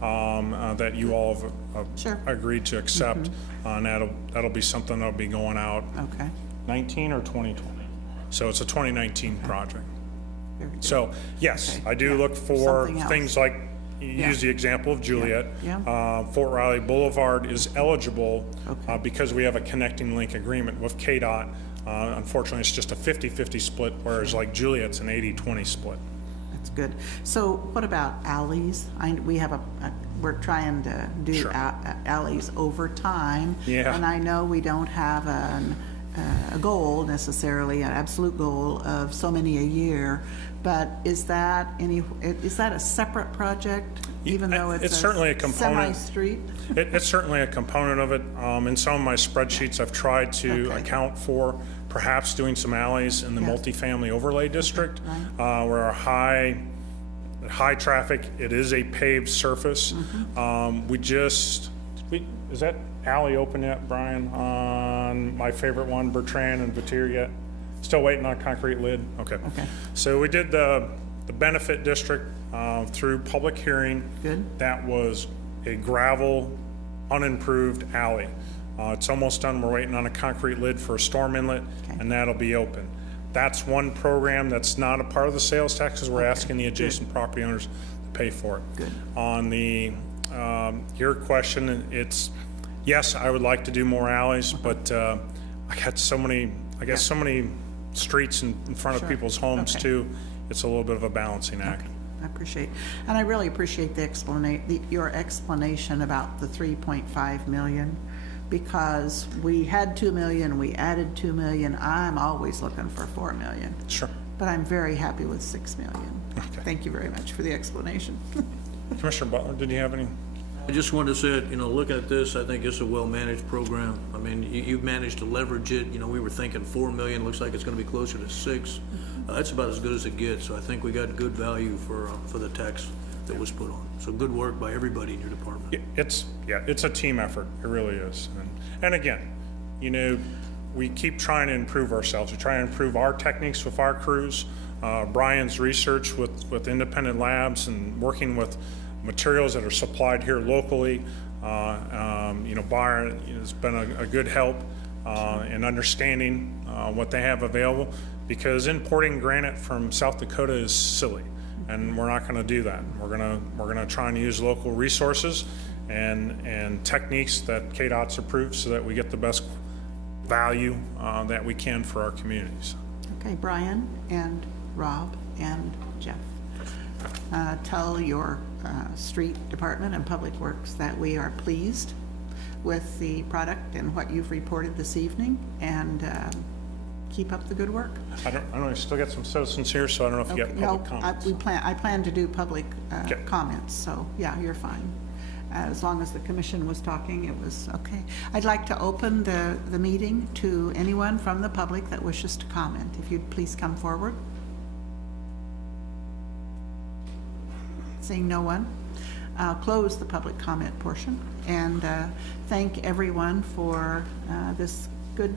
that you all have Sure. agreed to accept. And that'll be something that'll be going out Okay. 19 or 2020. So it's a 2019 project. Very good. So, yes, Okay, I do yeah. look for Something else. things like, you Yeah. use the example of Juliet. Yeah. Fort Riley Boulevard is eligible Okay. because we have a connecting link agreement with KDOT. Unfortunately, it's just a 50-50 split, whereas like Juliet's an 80-20 split. That's good. So what about alleys? We're trying to do Sure. alleys over time. Yeah. And I know we don't have a goal necessarily, an absolute goal of so many a year, but is that a separate project, even though it's certainly a component. semi-street? It's certainly a component of it. In some of my spreadsheets, I've tried to Okay. account for perhaps doing some alleys in the Yeah. multifamily overlay district, where our high traffic, it is a paved surface. Mm-hmm. Is that alley open yet, Brian, on my favorite one, Bertrand and Vatier yet? Still waiting on concrete lid? Okay. Okay. So we did the benefit district through public hearing. Good. That was a gravel, unimproved alley. It's almost done. We're waiting on a concrete lid for a storm inlet, Okay. and that'll be open. That's one program that's not a part of the sales tax, because we're asking the adjacent property owners to pay for it. Good. On the, your question, it's, yes, I would like to do more alleys, but I got so many, I guess, so many streets in front of Sure. people's homes Okay. too. It's a little bit of a balancing act. I appreciate, and I really appreciate your explanation about the 3.5 million, because we had 2 million, we added 2 million. I'm always looking for 4 million. Sure. But I'm very happy with 6 million. Okay. Thank you very much for the explanation. Commissioner Butler, did you have any? I just wanted to say, you know, looking at this, I think it's a well-managed program. I mean, you've managed to leverage it. You know, we were thinking 4 million, looks like it's gonna be closer to 6. That's about as good as it gets, so I think we got good value for the tax that was put on. So good work by everybody in your department. It's a team effort. It really is. And again, you know, we keep trying to improve ourselves. We try to improve our techniques with our crews. Brian's research with independent labs and working with materials that are supplied here locally. You know, Byron has been a good help in understanding what they have available, because importing granite from South Dakota is silly, and we're not going to do that. We're going to try and use local resources and techniques that KDOT's approved, so that we get the best value that we can for our communities. Okay, Brian and Rob and Jeff, tell your street department and public works that we are pleased with the product and what you've reported this evening, and keep up the good work. I don't know, you still got some citizens here, so I don't know if you got public comments. I plan to do public Okay. comments, so yeah, you're fine. As long as the commission was talking, it was okay. I'd like to open the meeting to anyone from the public that wishes to comment. If you'd please come forward. Seeing no one, I'll close the public comment portion and thank everyone for this good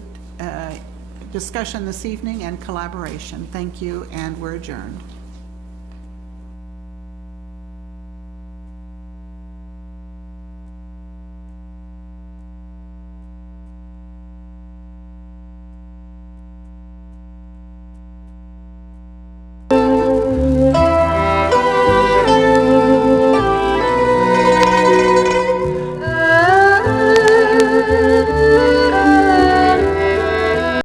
discussion this evening and collaboration. Thank you, and we're adjourned.